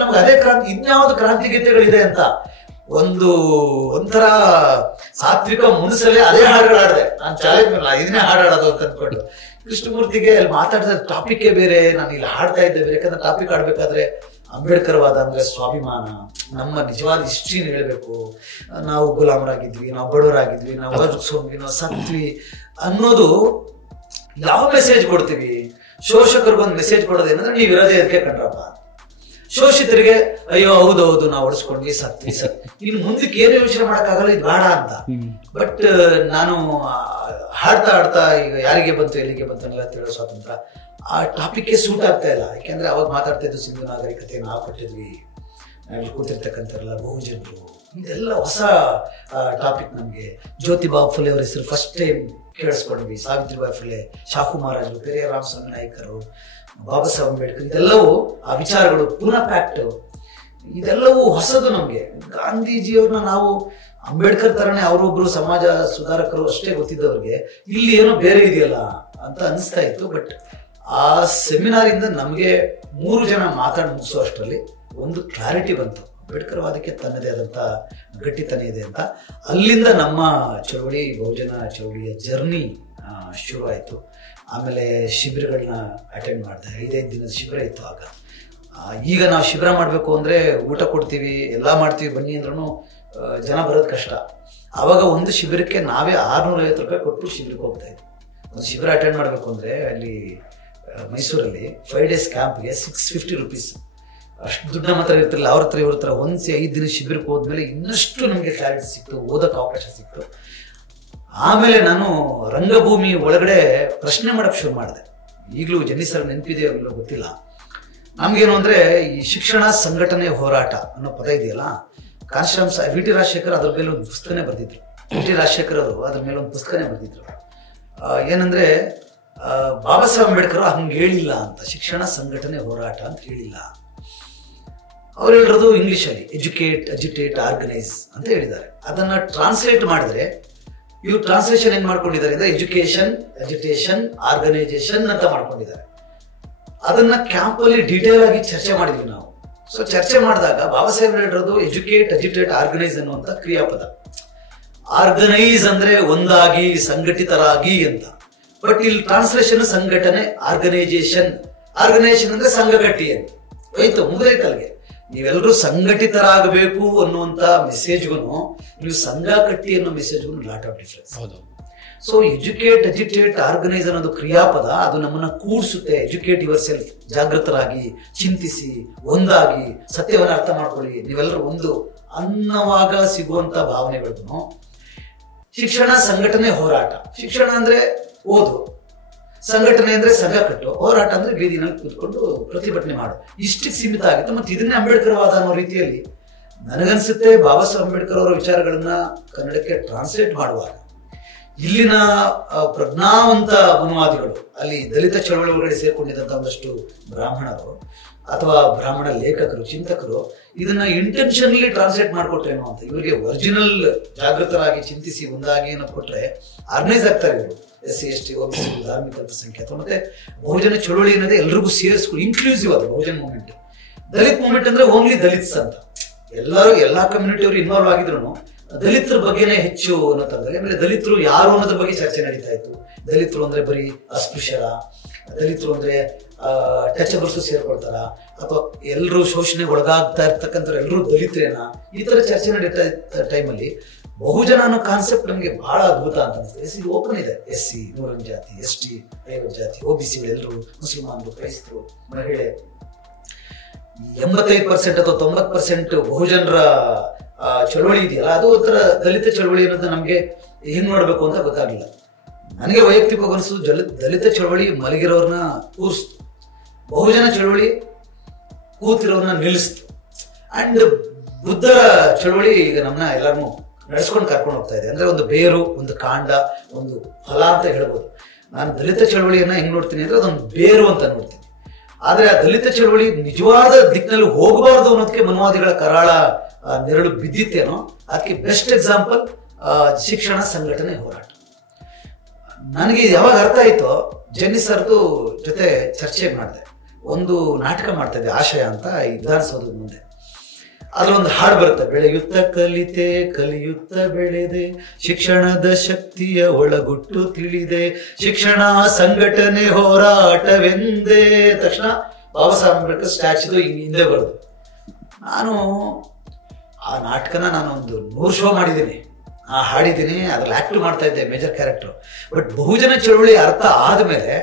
ನಮ್ಗೆ ಅದೇ ಕ್ರಾಂತಿ, ಇನ್ಯಾವುದು ಕ್ರಾಂತಿಗೀತೆಗಳಿದೆ ಅಂತ ಒಂಥರ ಸಾತ್ವಿಕ ಮುನ್ಸಲೇ ಅದೇ ಹಾಡುಗಳು ಆಡಿದೆ. ನಾನು ಚಾಲೆಂಜ್ ಮಾಡಲ್ಲ, ಇದನ್ನೇ ಹಾಡಾಡೋದು ಅಂತ ಅಂದ್ಕೊಂಡು. ಕೃಷ್ಣಮೂರ್ತಿಗೆ ಅಲ್ಲಿ ಮಾತಾಡಿದ ಟಾಪಿಕ್ಕೇ ಬೇರೆ, ನಾನು ಇಲ್ಲಿ ಹಾಡ್ತಾ ಇದ್ದೆ ಬೇರೆ. ಯಾಕಂದ್ರೆ ಟಾಪಿಕ್ ಆಡ್ಬೇಕಾದ್ರೆ ಅಂಬೇಡ್ಕರ್ ವಾದ ಅಂದ್ರೆ ಸ್ವಾಭಿಮಾನ, ನಮ್ಮ ನಿಜವಾದ ಹಿಸ್ಟ್ರಿನ ಹೇಳ್ಬೇಕು. ನಾವು ಗುಲಾಮರಾಗಿದ್ವಿ, ನಾವು ಬಡವರಾಗಿದ್ವಿ, ನಾವು ವರ್ಗಿಸ್ಕೊಂಡ್ವಿ, ನಾವು ಸತ್ವಿ ಅನ್ನೋದು ಯಾವ ಮೆಸೇಜ್ ಕೊಡ್ತೀವಿ? ಶೋಷಕರಿಗೊಂದು ಮೆಸೇಜ್ ಕೊಡೋದೇನಂದ್ರೆ ನೀವು ಇರೋದೇ ಅದಕ್ಕೆ ಕಂಡ್ರಪ್ಪ. ಶೋಷಿತರಿಗೆ ಅಯ್ಯೋ ಹೌದೌದು ನಾವು ಹೊಡ್ಸ್ಕೊಂಡ್ವಿ, ಸತ್ವಿ ಇನ್ನು ಮುಂದಕ್ಕೆ ಏನು ಯೋಚನೆ ಮಾಡೋಕ್ಕಾಗಲ್ಲ, ಇದು ಬೇಡ ಅಂತ. ಬಟ್ ನಾನು ಹಾಡ್ತಾ ಈಗ ಯಾರಿಗೆ ಬಂತು ಎಲ್ಲಿಗೆ ಬಂತು ಅನ್ನೆಲ್ಲ ತಿಳೋ ಸ್ವಾತಂತ್ರ್ಯ ಆ ಟಾಪಿಕ್ಗೆ ಸೂಟ್ ಆಗ್ತಾ ಇಲ್ಲ. ಯಾಕೆಂದ್ರೆ ಅವಾಗ ಮಾತಾಡ್ತಾ ಇದ್ದು ಸಿಂಧು ನಾಗರಿಕತೆ ನಾವು ಕೊಟ್ಟಿದ್ವಿ, ನಾವಿಲ್ಲಿ ಕೂತಿರ್ತಕ್ಕಂಥವ್ರೆಲ್ಲ ಬಹುಜನರು, ಇದೆಲ್ಲ ಹೊಸ ಟಾಪಿಕ್. ನಮಗೆ ಜ್ಯೋತಿಬಾ ಫುಲೆ ಅವರ ಹೆಸರು ಫಸ್ಟ್ ಟೈಮ್ ಕೇಳಿಸ್ಕೊಂಡ್ವಿ, ಸಾವಿತ್ರಿಬಾಯಿ ಫುಲೆ, ಶಾಹು ಮಹಾರಾಜರು, ಪೆರಿಯಾರ್ ರಾಮಸ್ವಾಮಿ ನಾಯ್ಕರು, ಬಾಬಾ ಸಾಹೇಬ್ ಅಂಬೇಡ್ಕರ್, ಇದೆಲ್ಲವೂ ಆ ವಿಚಾರಗಳು ಪುನಃ ಪ್ಯಾಕ್ಟ್, ಇದೆಲ್ಲವೂ ಹೊಸದು ನಮಗೆ. ಗಾಂಧೀಜಿಯವ್ರನ್ನ ನಾವು ಅಂಬೇಡ್ಕರ್ ತರನೇ ಅವರೊಬ್ರು ಸಮಾಜ ಸುಧಾರಕರು ಅಷ್ಟೇ ಗೊತ್ತಿದ್ದವ್ರಿಗೆ ಇಲ್ಲಿ ಏನೋ ಬೇರೆ ಇದೆಯಲ್ಲ ಅಂತ ಅನಿಸ್ತಾ ಇತ್ತು. ಬಟ್ ಆ ಸೆಮಿನಾರಿಂದ ನಮಗೆ 3 ಜನ ಮಾತಾಡಿ ಮುಗಿಸೋ ಅಷ್ಟರಲ್ಲಿ ಒಂದು ಕ್ಲಾರಿಟಿ ಬಂತು, ಅಂಬೇಡ್ಕರ್ ವಾದಕ್ಕೆ ತನ್ನದೇ ಆದಂಥ ಗಟ್ಟಿತನ ಇದೆ ಅಂತ. ಅಲ್ಲಿಂದ ನಮ್ಮ ಚಳವಳಿ, ಬಹುಜನ ಚಳವಳಿಯ ಜರ್ನಿ ಶುರು ಆಯಿತು. ಆಮೇಲೆ ಶಿಬಿರಗಳನ್ನ ಅಟೆಂಡ್ ಮಾಡಿದೆ. 5 ದಿನದ ಶಿಬಿರ ಇತ್ತು ಆಗ. ಈಗ ನಾವು ಶಿಬಿರ ಮಾಡಬೇಕು ಅಂದರೆ ಊಟ ಕೊಡ್ತೀವಿ, ಎಲ್ಲ ಮಾಡ್ತೀವಿ, ಬನ್ನಿ ಅಂದ್ರೂ ಜನ ಬರೋದು ಕಷ್ಟ. ಆವಾಗ ಒಂದು ಶಿಬಿರಕ್ಕೆ ನಾವೇ 650 ರೂಪಾಯಿ ಕೊಟ್ಟು ಶಿಬಿರಕ್ಕೆ ಹೋಗ್ತಾ ಇದ್ವಿ. ಒಂದು ಶಿಬಿರ ಅಟೆಂಡ್ ಮಾಡಬೇಕು ಅಂದರೆ ಅಲ್ಲಿ ಮೈಸೂರಲ್ಲಿ 5 ಡೇಸ್ ಕ್ಯಾಂಪ್ಗೆ 650 ರೂಪೀಸ್. ಅಷ್ಟು ದುಡ್ಡು ನಮ್ಮ ಹತ್ರ ಇರ್ತಿರಲಿಲ್ಲ. ಅವ್ರ ಹತ್ರ ಇವ್ರ ಹತ್ರ 5 ದಿನ ಶಿಬಿರಕ್ಕೆ ಹೋದ್ಮೇಲೆ ಇನ್ನಷ್ಟು ನಮಗೆ ಕ್ಲಾರಿಟಿ ಸಿಕ್ತು, ಓದೋಕ್ಕೆ ಅವಕಾಶ ಸಿಕ್ತು. ಆಮೇಲೆ ನಾನು ರಂಗಭೂಮಿ ಒಳಗಡೆ ಪ್ರಶ್ನೆ ಮಾಡೋಕ್ಕೆ ಶುರು ಮಾಡಿದೆ. ಈಗಲೂ ಜೆನ್ನಿಸರ್ ನೆನಪಿದೆಯೋ ಇಲ್ಲೋ ಗೊತ್ತಿಲ್ಲ. ನಮಗೇನು ಅಂದರೆ ಈ ಶಿಕ್ಷಣ ಸಂಘಟನೆ ಹೋರಾಟ ಅನ್ನೋ ಪದ ಇದೆಯಲ್ಲ, ಕಾನ್ಶಿರಾಮ್ ವಿ.ಟಿ. ರಾಜಶೇಖರ್ ಅದ್ರ ಮೇಲೆ ಒಂದು ಪುಸ್ತಕನೇ ಬರೆದಿದ್ರು. ವಿ.ಟಿ. ರಾಜಶೇಖರ್ ಅವರು ಅದ್ರ ಮೇಲೆ ಒಂದು ಪುಸ್ತಕನೇ ಬರೆದಿದ್ರು. ಏನಂದರೆ ಬಾಬಾ ಸಾಹೇಬ್ ಅಂಬೇಡ್ಕರ್ ಹಂಗೆ ಹೇಳಿಲ್ಲ ಅಂತ, ಶಿಕ್ಷಣ ಸಂಘಟನೆ ಹೋರಾಟ ಅಂತ ಹೇಳಿಲ್ಲ. ಅವ್ರು ಹೇಳಿರೋದು ಇಂಗ್ಲೀಷಲ್ಲಿ ಎಜುಕೇಟ್, ಅಜಿಟೇಟ್, ಆರ್ಗನೈಸ್ ಅಂತ ಹೇಳಿದ್ದಾರೆ. ಅದನ್ನು ಟ್ರಾನ್ಸ್ಲೇಟ್ ಮಾಡಿದ್ರೆ ಇವ್ರು ಟ್ರಾನ್ಸ್ಲೇಷನ್ ಏನು ಮಾಡ್ಕೊಂಡಿದ್ದಾರೆ ಅಂದರೆ ಎಜುಕೇಷನ್, ಅಜಿಟೇಷನ್, ಆರ್ಗನೈಸೇಷನ್ ಅಂತ ಮಾಡ್ಕೊಂಡಿದ್ದಾರೆ. ಅದನ್ನ ಕ್ಯಾಂಪಲ್ಲಿ ಡೀಟೇಲ್ ಆಗಿ ಚರ್ಚೆ ಮಾಡಿದ್ವಿ ನಾವು. ಸೊ ಚರ್ಚೆ ಮಾಡಿದಾಗ ಬಾಬಾ ಸಾಹೇಬ್ ಹೇಳಿರೋದು ಎಜುಕೇಟ್, ಅಜಿಟೇಟ್, ಆರ್ಗನೈಸ್ ಅನ್ನುವಂಥ ಕ್ರಿಯಾಪದ. ಆರ್ಗನೈಸ್ ಅಂದ್ರೆ ಒಂದಾಗಿ, ಸಂಘಟಿತರಾಗಿ ಅಂತ. ಬಟ್ ಇಲ್ಲಿ ಟ್ರಾನ್ಸ್ಲೇಷನ್ ಸಂಘಟನೆ, ಆರ್ಗನೈಸೇಷನ್. ಆರ್ಗನೈಸೇಷನ್ ಅಂದ್ರೆ ಸಂಘಗಟ್ಟಿ ಅಂತ ಹೋಯ್ತು, ಮುಗಿದೈತಲ್ಗೆ. ನೀವೆಲ್ಲರೂ ಸಂಘಟಿತರಾಗಬೇಕು ಅನ್ನುವಂಥ ಮೆಸೇಜ್ಗೂ ನೀವು ಸಂಘ ಕಟ್ಟಿ ಅನ್ನೋ ಮೆಸೇಜ್ಗೂ lot of difference. So educate, agitate, organise ಅನ್ನೋದು ಕ್ರಿಯಾಪದ. ಅದು ನಮ್ಮನ್ನ ಕೂಡಿಸುತ್ತೆ. ಎಜುಕೇಟ್ ಯುವರ್ ಸೆಲ್ಫ್, ಜಾಗೃತರಾಗಿ, ಚಿಂತಿಸಿ, ಒಂದಾಗಿ, ಸತ್ಯವನ್ನು ಅರ್ಥ ಮಾಡ್ಕೊಳ್ಳಿ, ನೀವೆಲ್ಲರೂ ಒಂದು ಅನ್ನುವಾಗ ಸಿಗುವಂತ ಭಾವನೆಗಳನ್ನು. ಶಿಕ್ಷಣ ಸಂಘಟನೆ ಹೋರಾಟ. ಶಿಕ್ಷಣ ಅಂದ್ರೆ ಓದು, ಸಂಘಟನೆ ಅಂದ್ರೆ ಸಂಘ ಕಟ್ಟು, ಹೋರಾಟ ಅಂದ್ರೆ ಬೀದಿನಲ್ಲಿ ಕೂತ್ಕೊಂಡು ಪ್ರತಿಭಟನೆ ಮಾಡು. ಇಷ್ಟಕ್ಕೆ ಸೀಮಿತ ಆಗಿತ್ತು. ಮತ್ತೆ ಇದನ್ನೇ ಅಂಬೇಡ್ಕರ್ ವಾದ ಅನ್ನೋ ರೀತಿಯಲ್ಲಿ ನನಗನ್ಸುತ್ತೆ ಬಾಬಾ ಸಾಹೇಬ್ ಅಂಬೇಡ್ಕರ್ ಅವರ ವಿಚಾರಗಳನ್ನ ಕನ್ನಡಕ್ಕೆ ಟ್ರಾನ್ಸ್ಲೇಟ್ ಮಾಡುವಾಗ ಇಲ್ಲಿನ ಪ್ರಜ್ಞಾವಂತ ಮನುವಾದಿಗಳು, ಅಲ್ಲಿ ದಲಿತ ಚಳವಳಿ ಒಳಗಡೆ ಸೇರ್ಕೊಂಡಿದ್ದಂಥ ಒಂದಷ್ಟು ಬ್ರಾಹ್ಮಣರು ಅಥವಾ ಬ್ರಾಹ್ಮಣ ಲೇಖಕರು, ಚಿಂತಕರು ಇದನ್ನ ಇಂಟೆನ್ಷನಲಿ ಟ್ರಾನ್ಸ್ಲೇಟ್ ಮಾಡಿಕೊಟ್ರೇನೋ ಅಂತ. ಇವರಿಗೆ ಒರಿಜಿನಲ್ ಜಾಗೃತರಾಗಿ ಚಿಂತಿಸಿ ಒಂದಾಗಿ ಏನೋ ಕೊಟ್ರೆ ಆರ್ಗನೈಸ್ ಆಗ್ತಾರೆ ಇವರು. SC ST OBC ಧಾರ್ಮಿಕ ಅಲ್ಪಸಂಖ್ಯಾತ ಮತ್ತೆ ಬಹುಜನ ಚಳವಳಿ ಅನ್ನೋದೇ ಎಲ್ರಿಗೂ ಸೇರಿಸ್ಕೊಂಡು ಇನ್ಕ್ಲೂಸಿವ್ ಅದು ಬಹುಜನ ಮೂವ್ಮೆಂಟ್. ದಲಿತ್ ಮೂವ್ಮೆಂಟ್ ಅಂದ್ರೆ ಓನ್ಲಿ ದಲಿತ್ಸ್ ಅಂತ, ಎಲ್ಲಾ ಕಮ್ಯುನಿಟಿಯವರು ಇನ್ವಾಲ್ವ್ ಆಗಿದ್ರು ದಲಿತರ ಬಗ್ಗೆನೇ ಹೆಚ್ಚು ಅನ್ನೋತಂದ್ರೆ. ಆಮೇಲೆ ದಲಿತರು ಯಾರು ಅನ್ನೋದ್ರ ಬಗ್ಗೆ ಚರ್ಚೆ ನಡೀತಾ ಇತ್ತು. ದಲಿತರು ಅಂದ್ರೆ ಬರೀ ಅಸ್ಪೃಶ್ಯರ, ದಲಿತರು ಅಂದ್ರೆ ಟಚಬಲ್ಸು ಸೇರ್ಕೊಳ್ತಾರ, ಅಥವಾ ಎಲ್ಲರೂ ಶೋಷಣೆಗೆ ಒಳಗಾಗ್ತಾ ಇರ್ತಕ್ಕಂಥವ್ರು ಎಲ್ಲರೂ ದಲಿತರೇನಾ, ಈ ತರ ಚರ್ಚೆ ನಡೀತಾ ಇದ್ದ ಟೈಮಲ್ಲಿ ಬಹುಜನ ಅನ್ನೋ ಕಾನ್ಸೆಪ್ಟ್ ನಮಗೆ ಬಹಳ ಅದ್ಭುತ ಅಂತ ಅನಿಸ್ತದೆ. ಇದು ಓಪನ್ ಇದೆ. SC 100 ಜಾತಿ, ST 50 ಜಾತಿ, OBC ಎಲ್ಲರೂ, ಮುಸಲ್ಮಾನರು, ಕ್ರೈಸ್ತರು, ಮಹಿಳೆ, 85% ಅಥವಾ 90% ಬಹುಜನರ ಚಳವಳಿ ಇದೆಯಲ್ಲ, ಅದು ಒಂಥರ ದಲಿತ ಚಳವಳಿ ಅನ್ನೋದು ನಮ್ಗೆ ಹೆಂಗ್ ನೋಡ್ಬೇಕು ಅಂತ ಗೊತ್ತಾಗ್ಲಿಲ್ಲ. ನನಗೆ ವೈಯಕ್ತಿಕವಾಗಿ ಅನಿಸೋದು ದಲಿತ ಚಳವಳಿ ಮಲಗಿರೋರ್ನ ಕೂರಿಸ್ತು, ಬಹುಜನ ಚಳವಳಿ ಕೂತಿರೋರ್ನ ನಿಲ್ಲಿಸ್ತು. ಅಂಡ್ ಬುದ್ಧರ ಚಳವಳಿ ಈಗ ನಮ್ಮನ್ನ ಎಲ್ಲರನ್ನೂ ನಡೆಸ್ಕೊಂಡು ಕರ್ಕೊಂಡು ಹೋಗ್ತಾ ಇದೆ. ಅಂದ್ರೆ ಒಂದು ಬೇರು, ಒಂದು ಕಾಂಡ, ಒಂದು ಫಲ ಅಂತ ಹೇಳ್ಬೋದು. ನಾನು ದಲಿತ ಚಳವಳಿಯನ್ನ ಹೆಂಗ್ ನೋಡ್ತೀನಿ ಅಂದ್ರೆ ಅದೊಂದು ಬೇರು ಅಂತ ನೋಡ್ತೀನಿ. ಆದ್ರೆ ಆ ದಲಿತ ಚಳವಳಿ ನಿಜವಾದ ದಿಕ್ಕಿನಲ್ಲಿ ಹೋಗಬಾರ್ದು ಅನ್ನೋದಕ್ಕೆ ಮನುವಾದಿಗಳ ಕರಾಳ ನೆರಳು ಬಿದ್ದಿತ್ತೇನೋ. ಅದಕ್ಕೆ ಬೆಸ್ಟ್ ಎಕ್ಸಾಂಪಲ್ ಶಿಕ್ಷಣ ಸಂಘಟನೆ ಹೋರಾಟ. ನನಗೆ ಯಾವಾಗ ಅರ್ಥ ಆಯ್ತೋ, ಜೆನ್ನಿ ಸರ್ದು ಜೊತೆ ಚರ್ಚೆ ಮಾಡಿದೆ. ಒಂದು ನಾಟಕ ಮಾಡ್ತಾ ಇದ್ದೆ ಆಶಯ ಅಂತ, ಈ ವಿಧಾನಸೌಧದ ಮುಂದೆ. ಅದ್ರೊಂದು ಹಾಡು ಬರುತ್ತೆ, ಬೆಳೆಯುತ್ತ ಕಲಿತೆ ಕಲಿಯುತ್ತ ಬೆಳೆದೆ, ಶಿಕ್ಷಣದ ಶಕ್ತಿಯ ಒಳಗುಟ್ಟು ತಿಳಿದೆ, ಶಿಕ್ಷಣ ಸಂಘಟನೆ ಹೋರಾಟವೆಂದೇ. ತಕ್ಷಣ ಬಾಬಾ ಸಾಹೇಬ್ ಅಂಬೇಡ್ಕರ್ ಸ್ಟ್ಯಾಚ್ಯೂದು ಹಿಂದೆ ಬರೋದು. ನಾನು ಆ ನಾಟಕನ ಒಂದು 100 ಶೋ ಮಾಡಿದ್ದೀನಿ, ಹಾಡಿದ್ದೀನಿ, ಅದ್ರಲ್ಲಿ ಆಕ್ಟಿವ್ ಮಾಡ್ತಾ ಇದ್ದೆ ಮೇಜರ್ ಕ್ಯಾರೆಕ್ಟರ್. ಬಟ್ ಬಹುಜನ ಚಳವಳಿ ಅರ್ಥ ಆದ್ಮೇಲೆ,